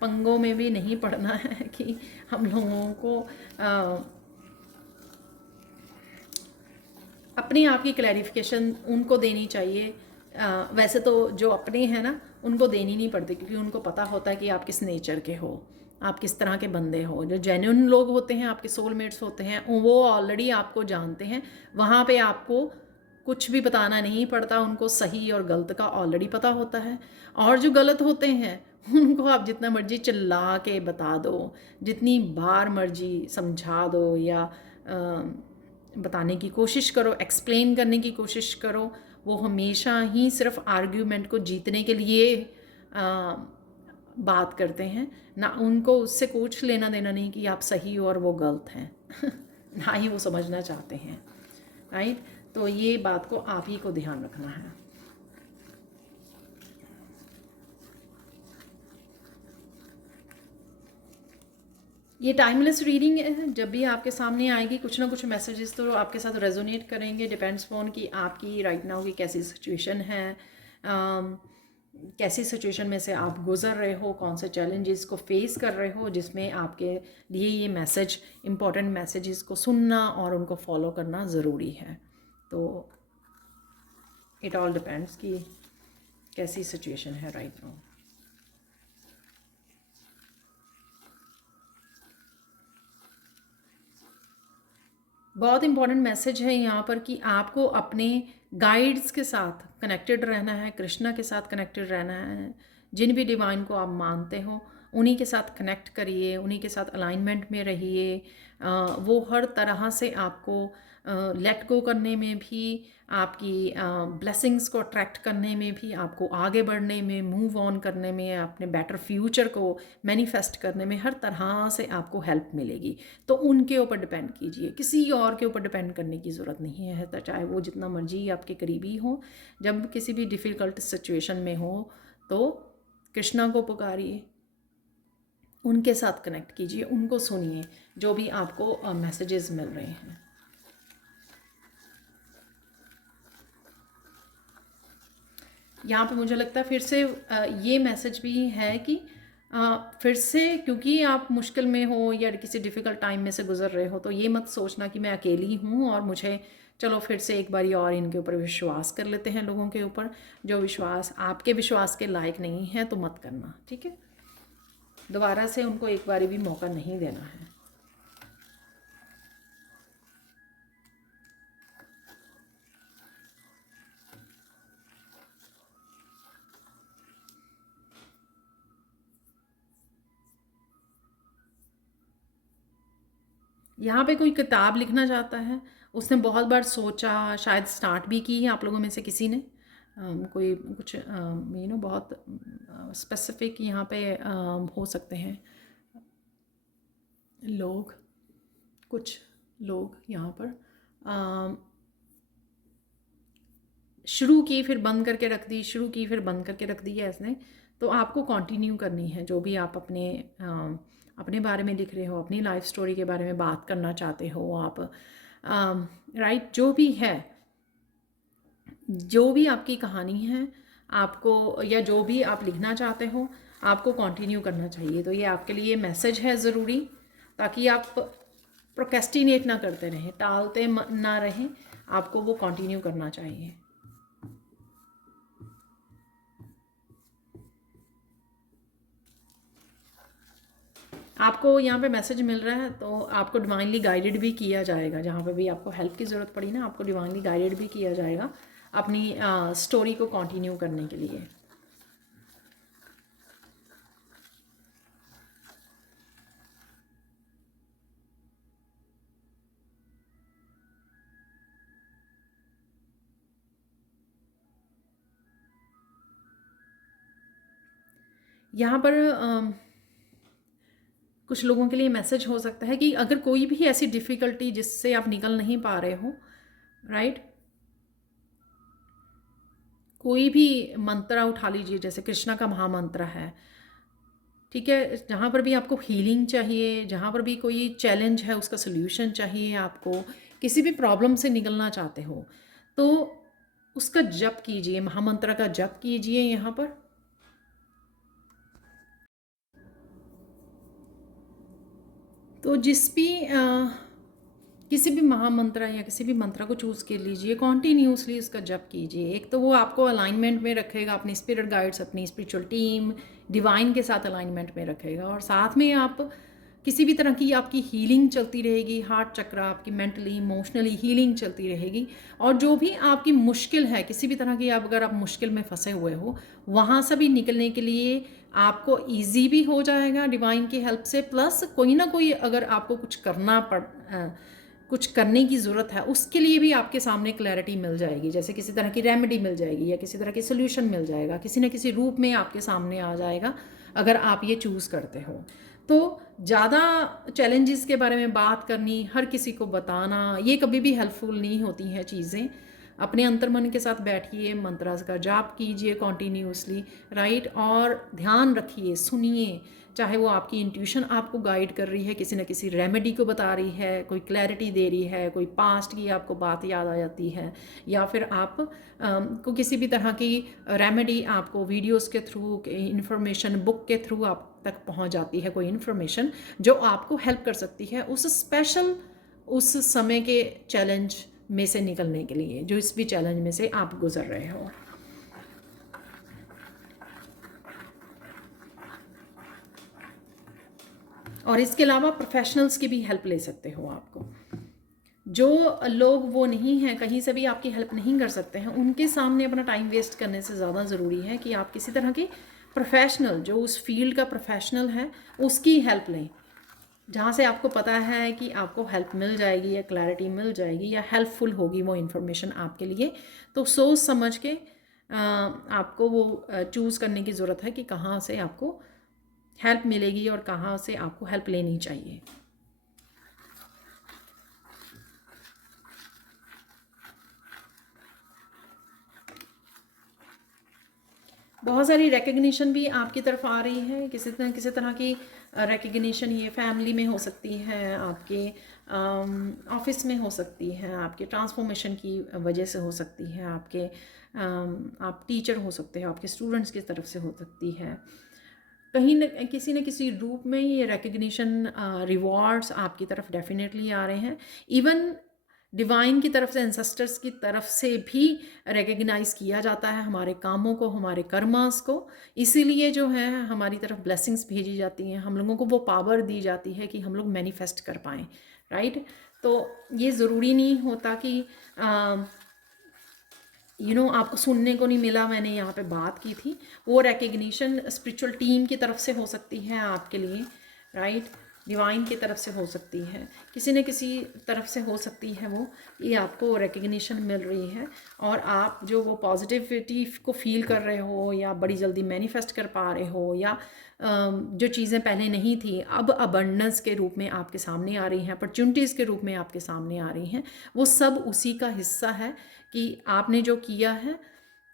पंगों में भी नहीं पड़ना है कि हम लोगों को अपने आप की क्लैरिफिकेशन उनको देनी चाहिए। वैसे तो जो अपने हैं ना, उनको देनी नहीं पड़ती, क्योंकि उनको पता होता है कि आप किस नेचर के हो, आप किस तरह के बंदे हो। जो जेन्युइन लोग होते हैं, आपके सोलमेट्स होते हैं, वो ऑलरेडी आपको जानते हैं। वहाँ पे आपको कुछ भी बताना नहीं पड़ता, उनको सही और गलत का ऑलरेडी पता होता है। और जो गलत होते हैं उनको आप जितना मर्जी चिल्ला के बता दो, जितनी बार मर्जी समझा दो, या बताने की कोशिश करो, एक्सप्लेन करने की कोशिश करो, वो हमेशा ही सिर्फ आर्ग्यूमेंट को जीतने के लिए बात करते हैं। ना उनको उससे कुछ लेना देना नहीं कि आप सही हो और वो गलत हैं। ना ही वो समझना चाहते हैं, राइट। तो ये बात को आप ही को ध्यान रखना है। ये टाइमलेस रीडिंग है, जब भी आपके सामने आएगी कुछ ना कुछ मैसेजेस तो आपके साथ रेजोनेट करेंगे। डिपेंड्स ऑन कि आपकी राइट नाउ की कैसी सिचुएशन है, कैसी सिचुएशन में से आप गुजर रहे हो, कौन से चैलेंजेस को फेस कर रहे हो, जिसमें आपके लिए ये मैसेज, इम्पॉर्टेंट मैसेजेस को सुनना और उनको फॉलो करना ज़रूरी है। तो इट ऑल डिपेंड्स कि कैसी सिचुएशन है राइट नाउ। बहुत इंपॉर्टेंट मैसेज है यहाँ पर कि आपको अपने गाइड्स के साथ कनेक्टेड रहना है, कृष्णा के साथ कनेक्टेड रहना है। जिन भी डिवाइन को आप मानते हो उन्हीं के साथ कनेक्ट करिए, उन्हीं के साथ अलाइनमेंट में रहिए। वो हर तरह से आपको लेट गो करने में भी, आपकी ब्लेसिंग्स को अट्रैक्ट करने में भी, आपको आगे बढ़ने में, मूव ऑन करने में, अपने बेटर फ्यूचर को मैनिफेस्ट करने में हर तरह से आपको हेल्प मिलेगी। तो उनके ऊपर डिपेंड कीजिए, किसी और के ऊपर डिपेंड करने की ज़रूरत नहीं है। तो चाहे वो जितना मर्जी आपके करीबी हो, जब किसी भी डिफ़िकल्ट सिचुएशन में हो तो कृष्णा को पुकारिए, उनके साथ कनेक्ट कीजिए, उनको सुनिए जो भी आपको मैसेजेस मिल रहे हैं। यहाँ पे मुझे लगता है फिर से ये मैसेज भी है कि फिर से, क्योंकि आप मुश्किल में हो या किसी डिफ़िकल्ट टाइम में से गुजर रहे हो, तो ये मत सोचना कि मैं अकेली हूँ और मुझे चलो फिर से एक बारी और इनके ऊपर विश्वास कर लेते हैं। लोगों के ऊपर जो विश्वास आपके विश्वास के लायक नहीं है तो मत करना, ठीक है। दोबारा से उनको एक बारी भी मौका नहीं देना है। यहाँ पे कोई किताब लिखना चाहता है, उसने बहुत बार सोचा, शायद स्टार्ट भी की है आप लोगों में से किसी ने। कोई कुछ बहुत स्पेसिफिक यहाँ पे हो सकते हैं लोग, कुछ लोग यहाँ पर शुरू की फिर बंद करके रख दी, शुरू की फिर बंद करके रख दी है इसने। तो आपको कंटिन्यू करनी है, जो भी आप अपने बारे में लिख रहे हो, अपनी लाइफ स्टोरी के बारे में बात करना चाहते हो आप, राइट, जो भी है, जो भी आपकी कहानी है आपको, या जो भी आप लिखना चाहते हो, आपको कंटिन्यू करना चाहिए। तो ये आपके लिए मैसेज है ज़रूरी, ताकि आप प्रोक्रेस्टिनेट ना करते रहें, टालते ना रहें, आपको वो कंटिन्यू करना चाहिए। आपको यहाँ पे मैसेज मिल रहा है तो आपको डिवाइनली गाइडेड भी किया जाएगा। जहाँ पे भी आपको हेल्प की ज़रूरत पड़ी ना, आपको डिवाइनली गाइडेड भी किया जाएगा अपनी स्टोरी को कंटिन्यू करने के लिए। यहाँ पर कुछ लोगों के लिए मैसेज हो सकता है कि अगर कोई भी ऐसी डिफ़िकल्टी जिससे आप निकल नहीं पा रहे हो, राइट, कोई भी मंत्र उठा लीजिए, जैसे कृष्णा का महामंत्र है, ठीक है, जहाँ पर भी आपको हीलिंग चाहिए, जहाँ पर भी कोई चैलेंज है उसका सल्यूशन चाहिए आपको, किसी भी प्रॉब्लम से निकलना चाहते हो, तो उसका जप कीजिए, महामंत्र का जप कीजिए यहाँ पर। तो जिस भी किसी भी महामंत्र या किसी भी मंत्र को चूज़ कर लीजिए, कॉन्टीन्यूसली उसका जप कीजिए। एक तो वो आपको अलाइनमेंट में रखेगा अपनी स्पिरिट गाइड्स, अपनी स्पिरिचुअल टीम, डिवाइन के साथ अलाइनमेंट में रखेगा, और साथ में आप किसी भी तरह की आपकी हीलिंग चलती रहेगी, हार्ट चक्र आपकी मेंटली इमोशनली हीलिंग चलती रहेगी। और जो भी आपकी मुश्किल है, किसी भी तरह की अगर आप मुश्किल में फंसे हुए हो, वहाँ से भी निकलने के लिए आपको ईजी भी हो जाएगा डिवाइन की हेल्प से। प्लस कोई ना कोई अगर आपको कुछ करने की ज़रूरत है, उसके लिए भी आपके सामने क्लैरिटी मिल जाएगी, जैसे किसी तरह की रेमेडी मिल जाएगी या किसी तरह की सोल्यूशन मिल जाएगा, किसी न किसी रूप में आपके सामने आ जाएगा अगर आप ये चूज़ करते हो। तो ज़्यादा चैलेंजेस के बारे में बात करनी, हर किसी को बताना, ये कभी भी हेल्पफुल नहीं होती हैं चीज़ें। अपने अंतर्मन के साथ बैठिए, मंत्र का जाप कीजिए कॉन्टीन्यूसली, राइट, और ध्यान रखिए, सुनिए, चाहे वो आपकी इंट्यूशन आपको गाइड कर रही है, किसी न किसी रेमेडी को बता रही है, कोई क्लैरिटी दे रही है, कोई पास्ट की आपको बात याद आ जाती है, या फिर आप को किसी भी तरह की रेमेडी आपको वीडियोस के थ्रू, इंफॉर्मेशन बुक के थ्रू आप तक पहुंच जाती है, कोई इन्फॉर्मेशन जो आपको हेल्प कर सकती है उस समय के चैलेंज में से निकलने के लिए, जो इस भी चैलेंज में से आप गुजर रहे हो। और इसके अलावा प्रोफेशनल्स की भी हेल्प ले सकते हो आपको। जो लोग वो नहीं हैं, कहीं से भी आपकी हेल्प नहीं कर सकते हैं, उनके सामने अपना टाइम वेस्ट करने से ज़्यादा ज़रूरी है कि आप किसी तरह के प्रोफेशनल, जो उस फील्ड का प्रोफेशनल है, उसकी हेल्प लें, जहाँ से आपको पता है कि आपको हेल्प मिल जाएगी या क्लैरिटी मिल जाएगी या हेल्पफुल होगी वो इन्फॉर्मेशन आपके लिए। तो सोच समझ के आपको वो चूज़ करने की ज़रूरत है कि कहाँ से आपको हेल्प मिलेगी और कहाँ से आपको हेल्प लेनी चाहिए। बहुत सारी रिकग्निशन भी आपकी तरफ आ रही है, किसी तरह की रिकग्निशन, ये फैमिली में हो सकती है, आपके ऑफिस में हो सकती है, आपके ट्रांसफॉर्मेशन की वजह से हो सकती है, आप टीचर हो सकते हैं, आपके स्टूडेंट्स की तरफ से हो सकती है, कहीं न किसी रूप में ये रिकग्निशन, रिवॉर्ड्स आपकी तरफ डेफिनेटली आ रहे हैं। इवन डिवाइन की तरफ से, एंसेस्टर्स की तरफ से भी रिकग्नाइज किया जाता है हमारे कामों को, हमारे कर्मास को। इसीलिए जो है हमारी तरफ ब्लेसिंग्स भेजी जाती हैं, हम लोगों को वो पावर दी जाती है कि हम लोग मैनिफेस्ट कर पाएँ, राइट। तो ये ज़रूरी नहीं होता कि आपको सुनने को नहीं मिला, मैंने यहाँ पे बात की थी, वो रिकग्निशन स्पिरिचुअल टीम की तरफ से हो सकती है आपके लिए, राइट, डिवाइन की तरफ से हो सकती है, किसी न किसी तरफ से हो सकती है वो, ये आपको रिकग्निशन मिल रही है। और आप जो वो पॉजिटिविटी को फील कर रहे हो, या बड़ी जल्दी मैनिफेस्ट कर पा रहे हो, या जो चीज़ें पहले नहीं थी अब अबंडेंस के रूप में आपके सामने आ रही हैं, अपॉर्चुनिटीज़ के रूप में आपके सामने आ रही हैं, वो सब उसी का हिस्सा है कि आपने जो किया है,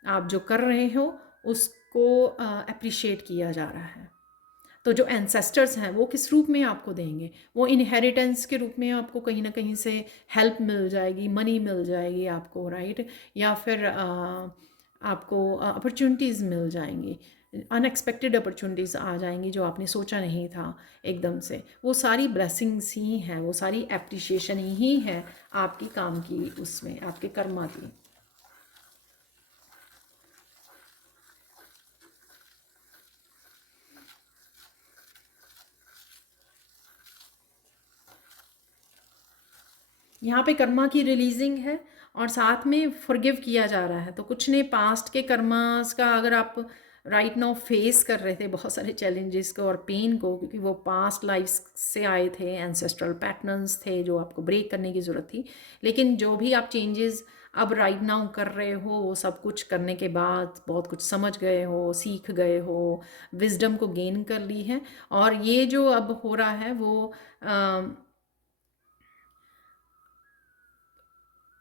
आप जो कर रहे हो, उसको अप्रिशिएट किया जा रहा है। तो जो एंसेस्टर्स हैं वो किस रूप में आपको देंगे, वो इनहेरिटेंस के रूप में आपको कहीं ना कहीं से हेल्प मिल जाएगी, मनी मिल जाएगी आपको, राइट, या फिर आपको अपॉर्चुनिटीज़ मिल जाएंगी, अनएक्सपेक्टेड अपॉर्चुनिटीज़ आ जाएंगी जो आपने सोचा नहीं था एकदम से। वो सारी ब्लेसिंग्स ही हैं, वो सारी एप्रिशिएशन ही है आपकी काम की, उसमें आपके कर्मा की। यहाँ पे कर्मा की रिलीजिंग है और साथ में फॉरगिव किया जा रहा है। तो कुछ ने पास्ट के कर्मास का, अगर आप राइट नाउ फेस कर रहे थे बहुत सारे चैलेंजेस को और पेन को, क्योंकि वो पास्ट लाइफ से आए थे, एंसेस्ट्रल पैटर्न्स थे जो आपको ब्रेक करने की ज़रूरत थी, लेकिन जो भी आप चेंजेस अब राइट नाउ कर रहे हो, वो सब कुछ करने के बाद बहुत कुछ समझ गए हो, सीख गए हो, विजडम को गेन कर ली है। और ये जो अब हो रहा है वो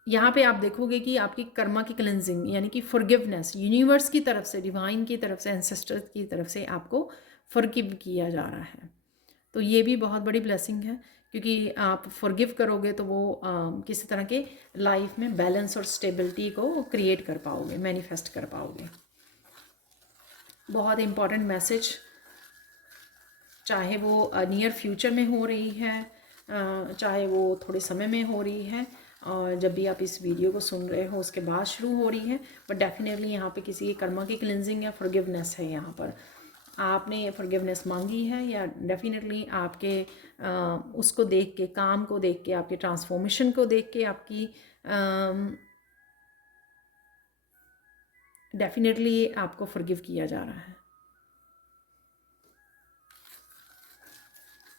यहाँ पे आप देखोगे कि आपकी कर्मा की क्लेंजिंग, यानी कि फॉरगिवनेस यूनिवर्स की तरफ से, डिवाइन की तरफ से, एंसेस्टर्स की तरफ से आपको फॉरगिव किया जा रहा है। तो ये भी बहुत बड़ी ब्लेसिंग है, क्योंकि आप फॉरगिव करोगे तो वो किसी तरह के लाइफ में बैलेंस और स्टेबिलिटी को क्रिएट कर पाओगे, मैनिफेस्ट कर पाओगे। बहुत इम्पॉर्टेंट मैसेज, चाहे वो नियर फ्यूचर में हो रही है, चाहे वो थोड़े समय में हो रही है, और जब भी आप इस वीडियो को सुन रहे हो उसके बाद शुरू हो रही है, बट डेफिनेटली यहाँ पे किसी के कर्मा की क्लिनजिंग या फॉरगिवनेस है। यहाँ पर आपने फॉरगिवनेस मांगी है, या डेफिनेटली आपके उसको देख के, काम को देख के, आपके ट्रांसफॉर्मेशन को देख के, आपकी डेफिनेटली आपको फॉरगिव किया जा रहा है।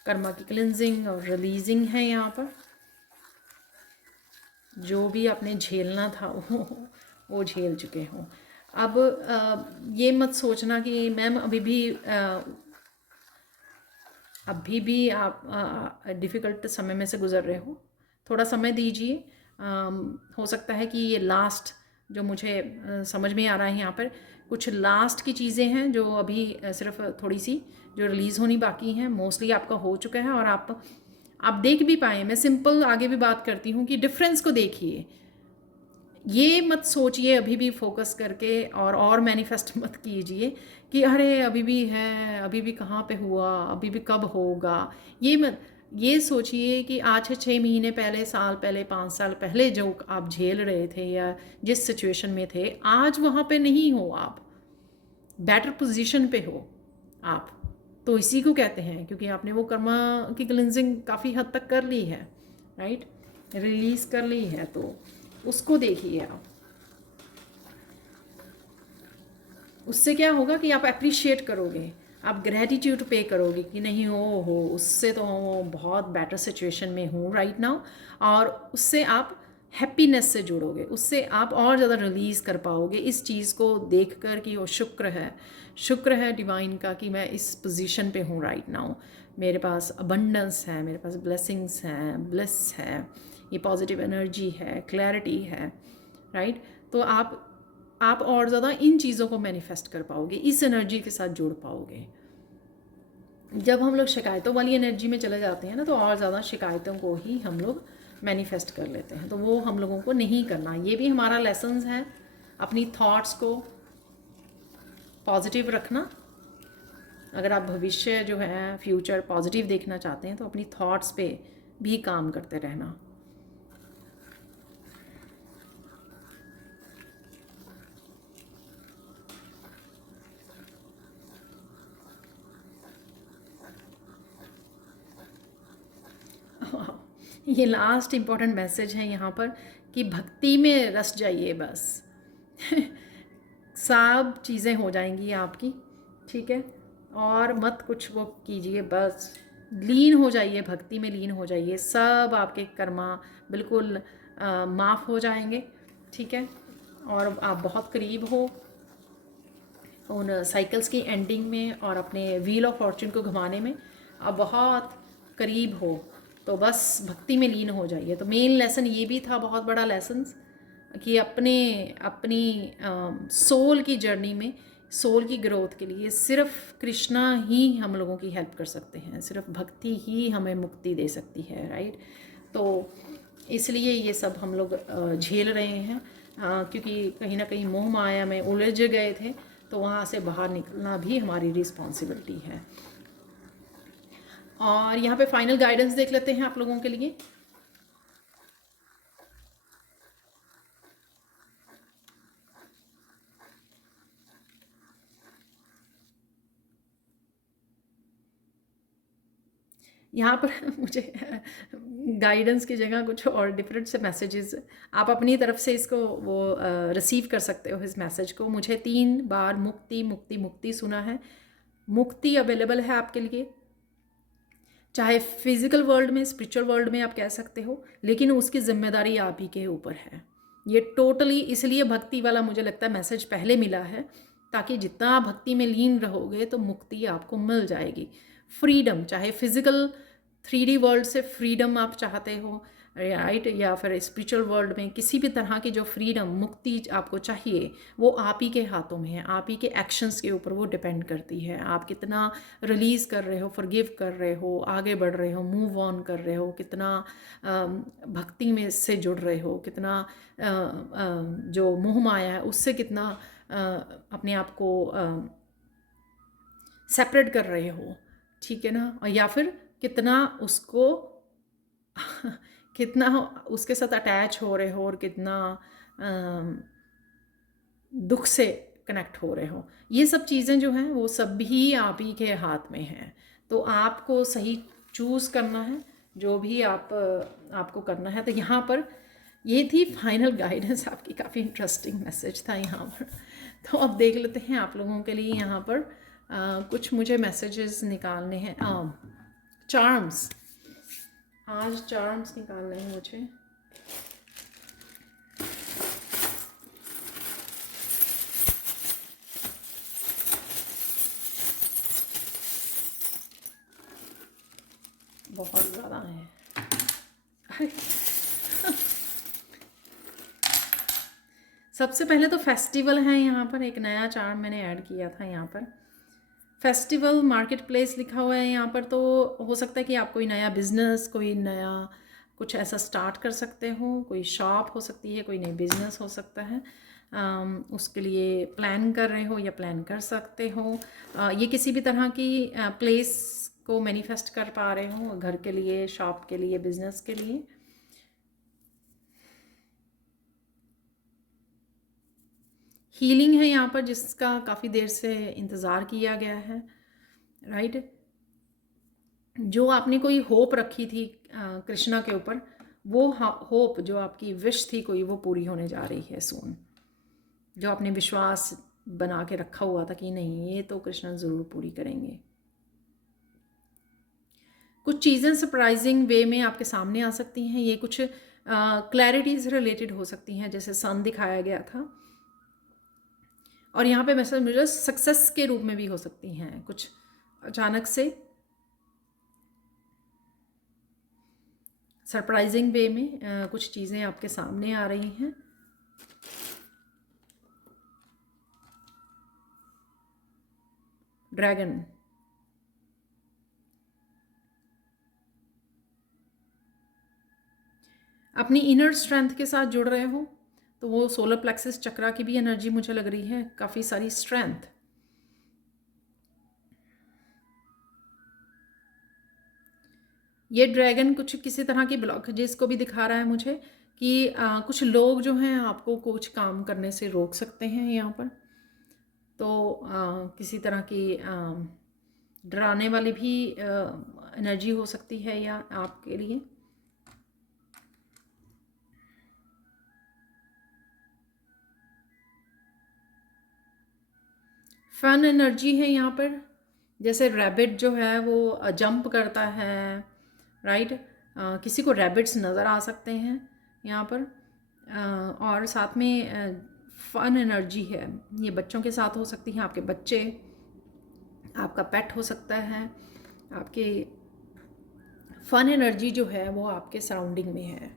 कर्मा की क्लिनजिंग और रिलीजिंग है यहाँ पर। जो भी आपने झेलना था वो झेल चुके हो। अब ये मत सोचना कि मैम अभी भी आप डिफ़िकल्ट समय में से गुज़र रहे हो। थोड़ा समय दीजिए। हो सकता है कि ये लास्ट जो मुझे समझ में आ रहा है यहाँ पर, कुछ लास्ट की चीज़ें हैं जो अभी सिर्फ थोड़ी सी जो रिलीज़ होनी बाकी हैं। मोस्टली आपका हो चुका है और आप देख भी पाए। मैं सिंपल आगे भी बात करती हूँ कि डिफरेंस को देखिए। ये मत सोचिए अभी भी फोकस करके, और मैनिफेस्ट मत कीजिए कि अरे अभी भी है, अभी भी कहाँ पे हुआ, अभी भी कब होगा। ये मत, ये सोचिए कि आज से 6 महीने पहले, साल पहले, 5 साल पहले जो आप झेल रहे थे या जिस सिचुएशन में थे, आज वहाँ पे नहीं हो, आप बेटर पोजीशन पे हो आप। तो इसी को कहते हैं, क्योंकि आपने वो कर्मा की क्लिनजिंग काफ़ी हद तक कर ली है, राइट, रिलीज़ कर ली है। तो उसको देखिए आप। उससे क्या होगा कि आप अप्रिशिएट करोगे, आप ग्रैटिट्यूड पे करोगे कि नहीं हो उससे तो बहुत बेटर सिचुएशन में हूँ राइट नाउ, और उससे आप हैप्पीनेस से जुड़ोगे, उससे आप और ज़्यादा रिलीज़ कर पाओगे इस चीज़ को देख कर कि वो शुक्र है डिवाइन का कि मैं इस पोजीशन पे हूँ राइट नाउ। मेरे पास अबंडेंस है, मेरे पास ब्लेसिंग्स हैं, ब्लेस है, ये पॉजिटिव एनर्जी है, क्लैरिटी है, राइट। तो आप और ज़्यादा इन चीज़ों को मैनिफेस्ट कर पाओगे, इस एनर्जी के साथ जुड़ पाओगे। जब हम लोग शिकायतों वाली एनर्जी में चले जाते हैं ना, तो और ज़्यादा शिकायतों को ही हम लोग मैनिफेस्ट कर लेते हैं। तो वो हम लोगों को नहीं करना। ये भी हमारा लेसन्स है, अपनी थॉट्स को पॉजिटिव रखना। अगर आप भविष्य जो है, फ्यूचर पॉजिटिव देखना चाहते हैं, तो अपनी थॉट्स पे भी काम करते रहना। ये लास्ट इम्पॉर्टेंट मैसेज है यहाँ पर कि भक्ति में रस जाइए बस। सब चीज़ें हो जाएंगी आपकी, ठीक है। और मत कुछ वो कीजिए, बस लीन हो जाइए, भक्ति में लीन हो जाइए। सब आपके कर्मा बिल्कुल माफ़ हो जाएंगे, ठीक है। और आप बहुत करीब हो उन साइकिल्स की एंडिंग में, और अपने व्हील ऑफ फॉर्चून को घुमाने में आप बहुत करीब हो। तो बस भक्ति में लीन हो जाइए। तो मेन लेसन ये भी था, बहुत बड़ा लेसन, कि अपनी सोल की जर्नी में, सोल की ग्रोथ के लिए सिर्फ कृष्णा ही हम लोगों की हेल्प कर सकते हैं, सिर्फ भक्ति ही हमें मुक्ति दे सकती है, राइट। तो इसलिए ये सब हम लोग झेल रहे हैं, क्योंकि कहीं ना कहीं मोह माया में उलझ गए थे। तो वहाँ से बाहर निकलना भी हमारी रिस्पॉन्सिबिलिटी है। और यहाँ पे फाइनल गाइडेंस देख लेते हैं आप लोगों के लिए। यहाँ पर मुझे गाइडेंस की जगह कुछ और डिफरेंट से मैसेजेस, आप अपनी तरफ से इसको वो रिसीव कर सकते हो इस मैसेज को। मुझे 3 बार मुक्ति मुक्ति मुक्ति सुना है। मुक्ति अवेलेबल है आपके लिए, चाहे फिजिकल वर्ल्ड में, स्पिरिचुअल वर्ल्ड में आप कह सकते हो, लेकिन उसकी जिम्मेदारी आप ही के ऊपर है। ये टोटली इसलिए भक्ति वाला मुझे लगता है मैसेज पहले मिला है, ताकि जितना आप भक्ति में लीन रहोगे तो मुक्ति आपको मिल जाएगी। फ्रीडम, चाहे फिजिकल 3D वर्ल्ड से फ्रीडम आप चाहते हो, राइट, या फिर स्पिरिचुअल वर्ल्ड में किसी भी तरह की जो फ्रीडम, मुक्ति आपको चाहिए, वो आप ही के हाथों में है, आप ही के एक्शंस के ऊपर वो डिपेंड करती है। आप कितना रिलीज़ कर रहे हो, फॉरगिव कर रहे हो, आगे बढ़ रहे हो, मूव ऑन कर रहे हो, कितना भक्ति में से जुड़ रहे हो, कितना जो मोह माया है उससे कितना अपने आप को सेपरेट कर रहे हो, ठीक है ना, और या फिर कितना उसको कितना उसके साथ अटैच हो रहे हो और कितना दुख से कनेक्ट हो रहे हो। ये सब चीज़ें जो हैं वो सब भी आप ही के हाथ में हैं। तो आपको सही चूज़ करना है जो भी आपको करना है। तो यहाँ पर ये थी फाइनल गाइडेंस आपकी, काफ़ी इंटरेस्टिंग मैसेज था यहाँ पर। तो अब देख लेते हैं आप लोगों के लिए यहाँ पर कुछ मुझे मैसेजेस निकालने हैं। चार्म्स, आज चार्म्स निकालने हैं मुझे। बहुत ज़्यादा है। सबसे पहले तो फेस्टिवल है यहाँ पर, एक नया चार्म मैंने ऐड किया था यहाँ पर। फेस्टिवल मार्केट प्लेस लिखा हुआ है यहाँ पर। तो हो सकता है कि आप कोई नया बिजनेस, कोई नया कुछ ऐसा स्टार्ट कर सकते हो, कोई शॉप हो सकती है, कोई नई बिजनेस हो सकता है। उसके लिए प्लान कर रहे हो या प्लान कर सकते हो। ये किसी भी तरह की प्लेस को मैनिफेस्ट कर पा रहे हो, घर के लिए, शॉप के लिए, बिजनेस के लिए। हीलिंग है यहाँ पर, जिसका काफ़ी देर से इंतज़ार किया गया है, राइट। जो आपने कोई होप रखी थी कृष्णा के ऊपर, वो होप जो आपकी विश थी कोई, वो पूरी होने जा रही है सून। जो आपने विश्वास बना के रखा हुआ था कि नहीं ये तो कृष्णा ज़रूर पूरी करेंगे। कुछ चीज़ें सरप्राइजिंग वे में आपके सामने आ सकती हैं। ये कुछ क्लैरिटी से रिलेटेड हो सकती हैं, जैसे सन दिखाया गया था। और यहाँ पे मैसेज मुझे सक्सेस के रूप में भी हो सकती हैं। कुछ अचानक से सरप्राइजिंग वे में कुछ चीज़ें आपके सामने आ रही हैं। ड्रैगन, अपनी इनर स्ट्रेंथ के साथ जुड़ रहे हो, तो वो सोलर प्लेक्सस चक्रा की भी एनर्जी मुझे लग रही है, काफ़ी सारी स्ट्रेंथ। ये ड्रैगन कुछ किसी तरह की ब्लॉकेजेस को भी दिखा रहा है मुझे कि कुछ लोग जो हैं आपको कुछ काम करने से रोक सकते हैं यहाँ पर। तो किसी तरह की डराने वाली भी एनर्जी हो सकती है या आपके लिए। फन एनर्जी है यहाँ पर, जैसे रैबिट जो है वो जंप करता है, राइट। किसी को रैबिट्स नज़र आ सकते हैं यहाँ पर। और साथ में फन एनर्जी है, ये बच्चों के साथ हो सकती है, आपके बच्चे, आपका पेट हो सकता है। आपके फन एनर्जी जो है वो आपके सराउंडिंग में है।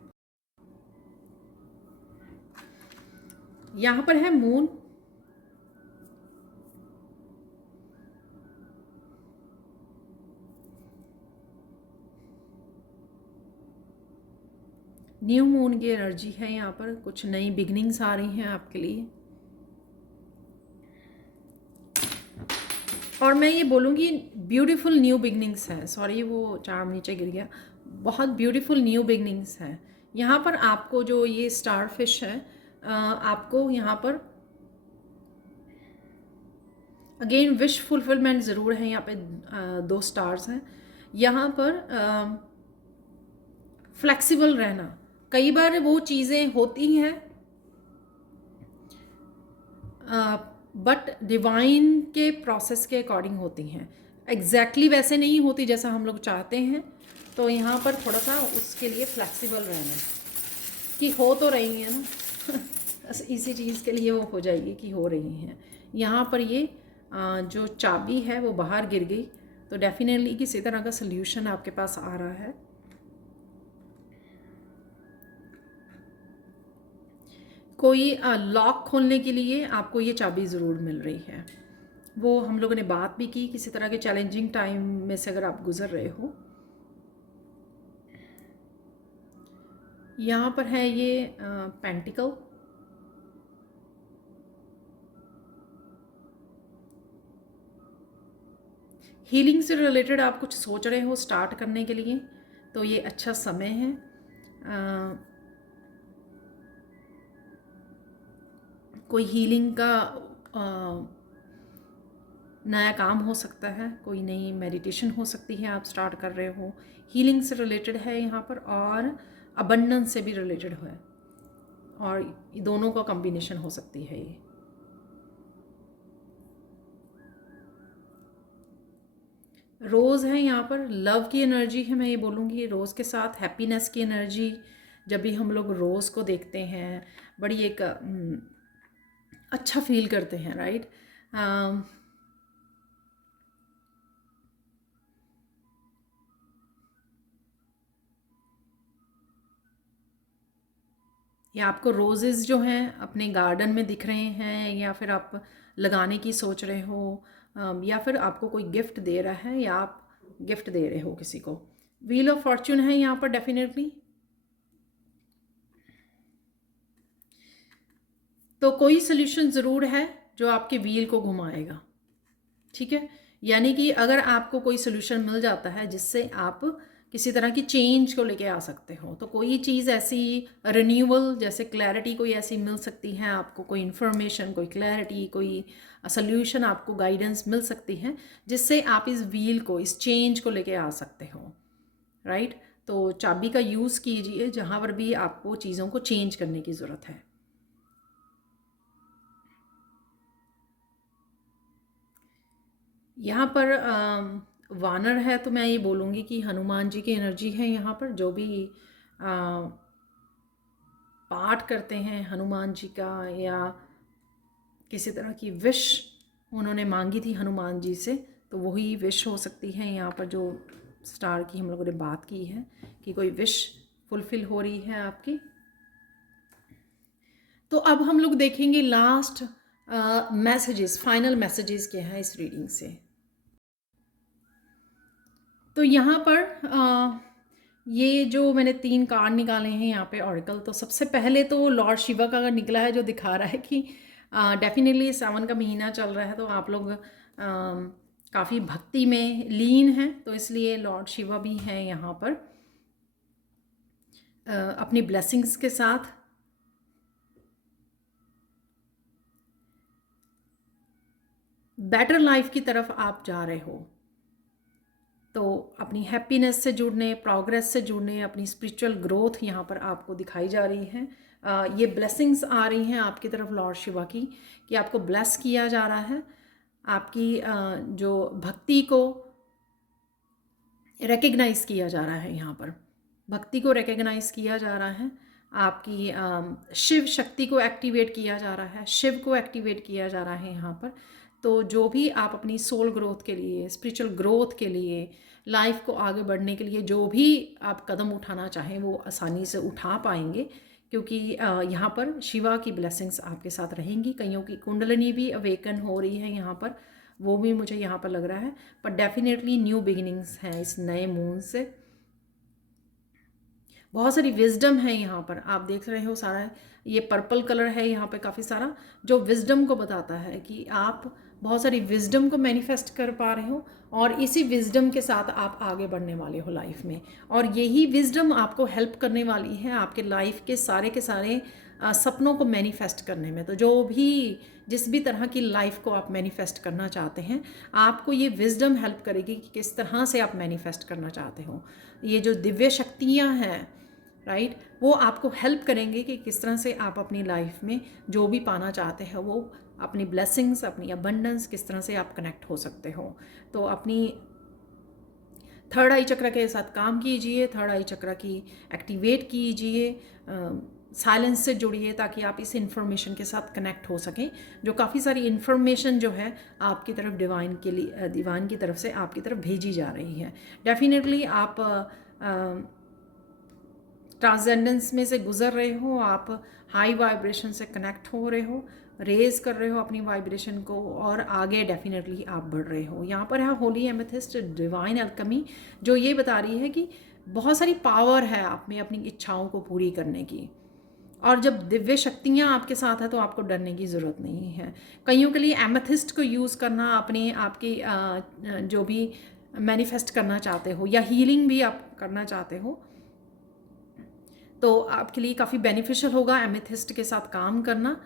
यहाँ पर है मून, न्यू मून की एनर्जी है यहाँ पर। कुछ नई बिगनिंग्स आ रही हैं आपके लिए। और मैं ये बोलूँगी ब्यूटीफुल न्यू बिगनिंग्स हैं। सॉरी वो चार्म नीचे गिर गया। बहुत ब्यूटीफुल न्यू बिगनिंग्स हैं यहाँ पर। आपको जो ये स्टार फिश है, आपको यहाँ पर अगेन विश फुलफिलमेंट ज़रूर है। यहाँ पे 2 स्टार्स हैं। यहाँ पर फ्लेक्सिबल रहना, कई बार वो चीज़ें होती हैं बट डिवाइन के प्रोसेस के अकॉर्डिंग होती हैं, एग्जैक्टली वैसे नहीं होती जैसा हम लोग चाहते हैं। तो यहाँ पर थोड़ा सा उसके लिए फ्लेक्सिबल रहना कि हो तो रही है ना बस इसी चीज़ के लिए वो हो जाएगी कि हो रही हैं। यहाँ पर ये जो चाबी है वो बाहर गिर गई, तो डेफिनेटली किसी तरह का सल्यूशन आपके पास आ रहा है। कोई लॉक खोलने के लिए आपको ये चाबी ज़रूर मिल रही है। वो हम लोगों ने बात भी की, किसी तरह के चैलेंजिंग टाइम में से अगर आप गुज़र रहे हो। यहाँ पर है ये पेंटिकल। हीलिंग से रिलेटेड आप कुछ सोच रहे हो स्टार्ट करने के लिए, तो ये अच्छा समय है। कोई हीलिंग का नया काम हो सकता है, कोई नई मेडिटेशन हो सकती है, आप स्टार्ट कर रहे हो। हीलिंग से रिलेटेड है यहाँ पर, और अबंडेंस से भी रिलेटेड है, और दोनों का कॉम्बिनेशन हो सकती है ये। रोज़ है यहाँ पर, लव की एनर्जी है, मैं ये बोलूँगी। रोज़ के साथ हैप्पीनेस की एनर्जी। जब भी हम लोग रोज़ को देखते हैं, बड़ी एक अच्छा फील करते हैं, राइट। या आपको रोज़ेज़ जो हैं अपने गार्डन में दिख रहे हैं, या फिर आप लगाने की सोच रहे हो, या फिर आपको कोई गिफ्ट दे रहा है, या आप गिफ्ट दे रहे हो किसी को। व्हील ऑफ फॉर्च्यून है यहाँ पर डेफिनेटली। तो कोई सोल्यूशन ज़रूर है जो आपके व्हील को घुमाएगा, ठीक है। यानी कि अगर आपको कोई सोल्यूशन मिल जाता है जिससे आप किसी तरह की चेंज को लेके आ सकते हो, तो कोई चीज़ ऐसी रिन्यूअल, जैसे क्लैरिटी कोई ऐसी मिल सकती है आपको, कोई इन्फॉर्मेशन, कोई क्लैरिटी, कोई सोल्यूशन, आपको गाइडेंस मिल सकती है जिससे आप इस व्हील को, इस चेंज को लेके आ सकते हो, राइट। तो चाबी का यूज़ कीजिए जहाँ पर भी आपको चीज़ों को चेंज करने की ज़रूरत है। यहाँ पर वानर है, तो मैं ये बोलूँगी कि हनुमान जी की एनर्जी है यहाँ पर। जो भी पाठ करते हैं हनुमान जी का, या किसी तरह की विश उन्होंने मांगी थी हनुमान जी से, तो वही विश हो सकती है यहाँ पर। जो स्टार की हम लोगों ने बात की है कि कोई विश फुलफिल हो रही है आपकी। तो अब हम लोग देखेंगे लास्ट मैसेजेस, फाइनल मैसेजेस क्या हैं इस रीडिंग से। तो यहाँ पर ये जो मैंने 3 कार्ड निकाले हैं यहाँ पे ऑरेकल, तो सबसे पहले तो लॉर्ड शिवा का निकला है, जो दिखा रहा है कि डेफिनेटली सावन का महीना चल रहा है, तो आप लोग काफ़ी भक्ति में लीन हैं, तो इसलिए लॉर्ड शिवा भी हैं यहाँ पर अपनी ब्लेसिंग्स के साथ। बेटर लाइफ की तरफ आप जा रहे हो, तो अपनी हैप्पीनेस से जुड़ने, प्रोग्रेस से जुड़ने, अपनी स्पिरिचुअल ग्रोथ यहाँ पर आपको दिखाई जा रही है। ये ब्लेसिंग्स आ रही हैं आपकी तरफ लॉर्ड शिवा की, कि आपको ब्लेस किया जा रहा है। आपकी जो भक्ति को रिकग्नाइज़ किया जा रहा है यहाँ पर, भक्ति को रिकग्नाइज़ किया जा रहा है। आपकी शिव शक्ति को एक्टिवेट किया जा रहा है, शिव को एक्टिवेट किया जा रहा है यहाँ पर। तो जो भी आप अपनी सोल ग्रोथ के लिए, स्पिरिचुअल ग्रोथ के लिए, लाइफ को आगे बढ़ने के लिए जो भी आप कदम उठाना चाहें, वो आसानी से उठा पाएंगे, क्योंकि यहाँ पर शिवा की ब्लेसिंग्स आपके साथ रहेंगी। कईयों की कुंडलिनी भी अवेकन हो रही है यहाँ पर, वो भी मुझे यहाँ पर लग रहा है। पर डेफिनेटली न्यू बिगिनिंग्स हैं इस नए मून से। बहुत सारी विजडम है यहाँ पर, आप देख रहे हो सारा ये पर्पल कलर है यहाँ पे काफ़ी सारा, जो विजडम को बताता है कि आप बहुत सारी विजडम को मैनिफेस्ट कर पा रहे हो, और इसी विजडम के साथ आप आगे बढ़ने वाले हो लाइफ में। और यही विजडम आपको हेल्प करने वाली है आपके लाइफ के सारे सपनों को मैनिफेस्ट करने में। तो जो भी, जिस भी तरह की लाइफ को आप मैनिफेस्ट करना चाहते हैं, आपको ये विजडम हेल्प करेगी कि किस तरह से आप मैनिफेस्ट करना चाहते हो। ये जो दिव्य शक्तियाँ हैं, राइट, वो आपको हेल्प करेंगे कि किस तरह से आप अपनी लाइफ में जो भी पाना चाहते हैं, वो अपनी ब्लेसिंग्स, अपनी अबंडेंस, किस तरह से आप कनेक्ट हो सकते हो। तो अपनी थर्ड आई चक्र के साथ काम कीजिए, थर्ड आई चक्र की एक्टिवेट कीजिए, साइलेंस से जुड़िए, ताकि आप इस इन्फॉर्मेशन के साथ कनेक्ट हो सकें। जो काफ़ी सारी इन्फॉर्मेशन जो है आपकी तरफ डिवाइन के लिए, डिवाइन की तरफ से आपकी तरफ भेजी जा रही है। डेफिनेटली आप ट्रांसेंडेंस में से गुजर रहे हो, आप हाई वाइब्रेशन से कनेक्ट हो रहे हो, रेज कर रहे हो अपनी वाइब्रेशन को, और आगे डेफिनेटली आप बढ़ रहे हो। यहाँ पर है होली एमेथिस्ट डिवाइन अल्केमी, जो ये बता रही है कि बहुत सारी पावर है आप में अपनी इच्छाओं को पूरी करने की, और जब दिव्य शक्तियाँ आपके साथ है तो आपको डरने की ज़रूरत नहीं है। कईयों के लिए एमेथिस्ट को यूज़ करना अपने आपके जो भी मैनिफेस्ट करना चाहते हो या हीलिंग भी आप करना चाहते हो, तो आपके लिए काफ़ी बेनिफिशियल होगा एमेथिस्ट के साथ काम करना।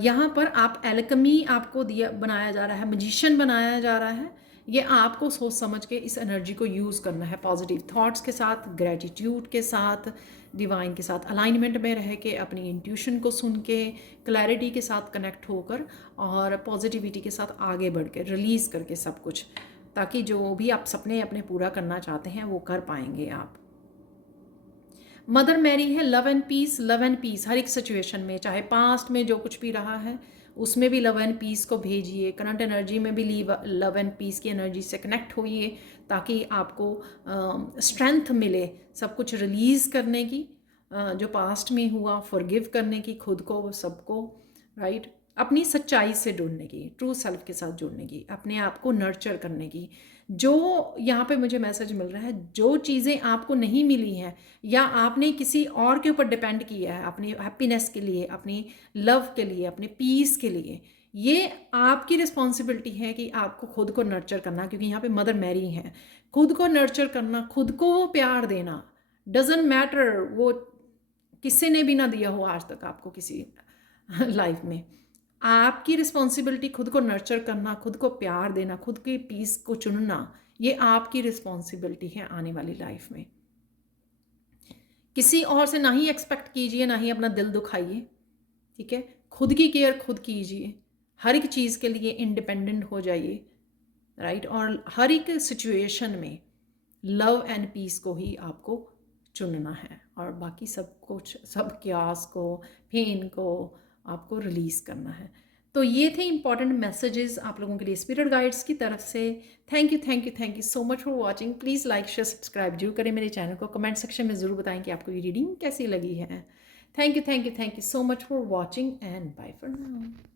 यहाँ पर आप एल्केमी आपको दिया बनाया जा रहा है, मैजिशियन बनाया जा रहा है। ये आपको सोच समझ के इस एनर्जी को यूज़ करना है, पॉजिटिव थॉट्स के साथ, ग्रेटिट्यूड के साथ, डिवाइन के साथ अलाइनमेंट में रह के, अपनी इंट्यूशन को सुन के, क्लैरिटी के साथ कनेक्ट होकर और पॉजिटिविटी के साथ आगे बढ़ के रिलीज़ करके सब कुछ, ताकि जो भी आप सपने अपने पूरा करना चाहते हैं वो कर पाएंगे आप। मदर मैरी है love and peace, love and peace हर एक सिचुएशन में, चाहे पास्ट में जो कुछ भी रहा है उसमें भी लव एंड पीस को भेजिए, करंट एनर्जी में भी लव एंड पीस की एनर्जी से कनेक्ट होइए, ताकि आपको स्ट्रेंथ मिले सब कुछ रिलीज़ करने की, जो पास्ट में हुआ फॉरगिव करने की, खुद को सबको, राइट, अपनी सच्चाई से जुड़ने की, ट्रू सेल्फ के साथ जुड़ने की, अपने आप को नर्चर करने की। जो यहाँ पे मुझे मैसेज मिल रहा है, जो चीज़ें आपको नहीं मिली हैं या आपने किसी और के ऊपर डिपेंड किया है अपनी हैप्पीनेस के लिए, अपनी लव के लिए, अपने पीस के लिए, ये आपकी रिस्पॉन्सिबिलिटी है कि आपको खुद को नर्चर करना, क्योंकि यहाँ पे मदर मैरी हैं। खुद को नर्चर करना, खुद को प्यार देना, डजेंट मैटर वो किसी ने भी ना दिया हो आज तक आपको किसी लाइफ में। आपकी रिस्पॉन्सिबिलिटी खुद को नर्चर करना, खुद को प्यार देना, खुद के पीस को चुनना, ये आपकी रिस्पॉन्सिबिलिटी है आने वाली लाइफ में। किसी और से ना ही एक्सपेक्ट कीजिए, ना ही अपना दिल दुखाइए, ठीक है। खुद की केयर खुद कीजिए, हर एक चीज़ के लिए इंडिपेंडेंट हो जाइए, राइट, और हर एक सिचुएशन में लव एंड पीस को ही आपको चुनना है, और बाकी सब कुछ, सब क्यास को, पेन को आपको रिलीज़ करना है। तो ये थे इंपॉर्टेंट मैसेजेस आप लोगों के लिए स्पिरिट गाइड्स की तरफ से। Thank you thank you thank you so much for watching. Please like share subscribe जरूर करें मेरे चैनल को, कमेंट सेक्शन में ज़रूर बताएं कि आपको ये रीडिंग कैसी लगी है। Thank you so much for watching and bye for now.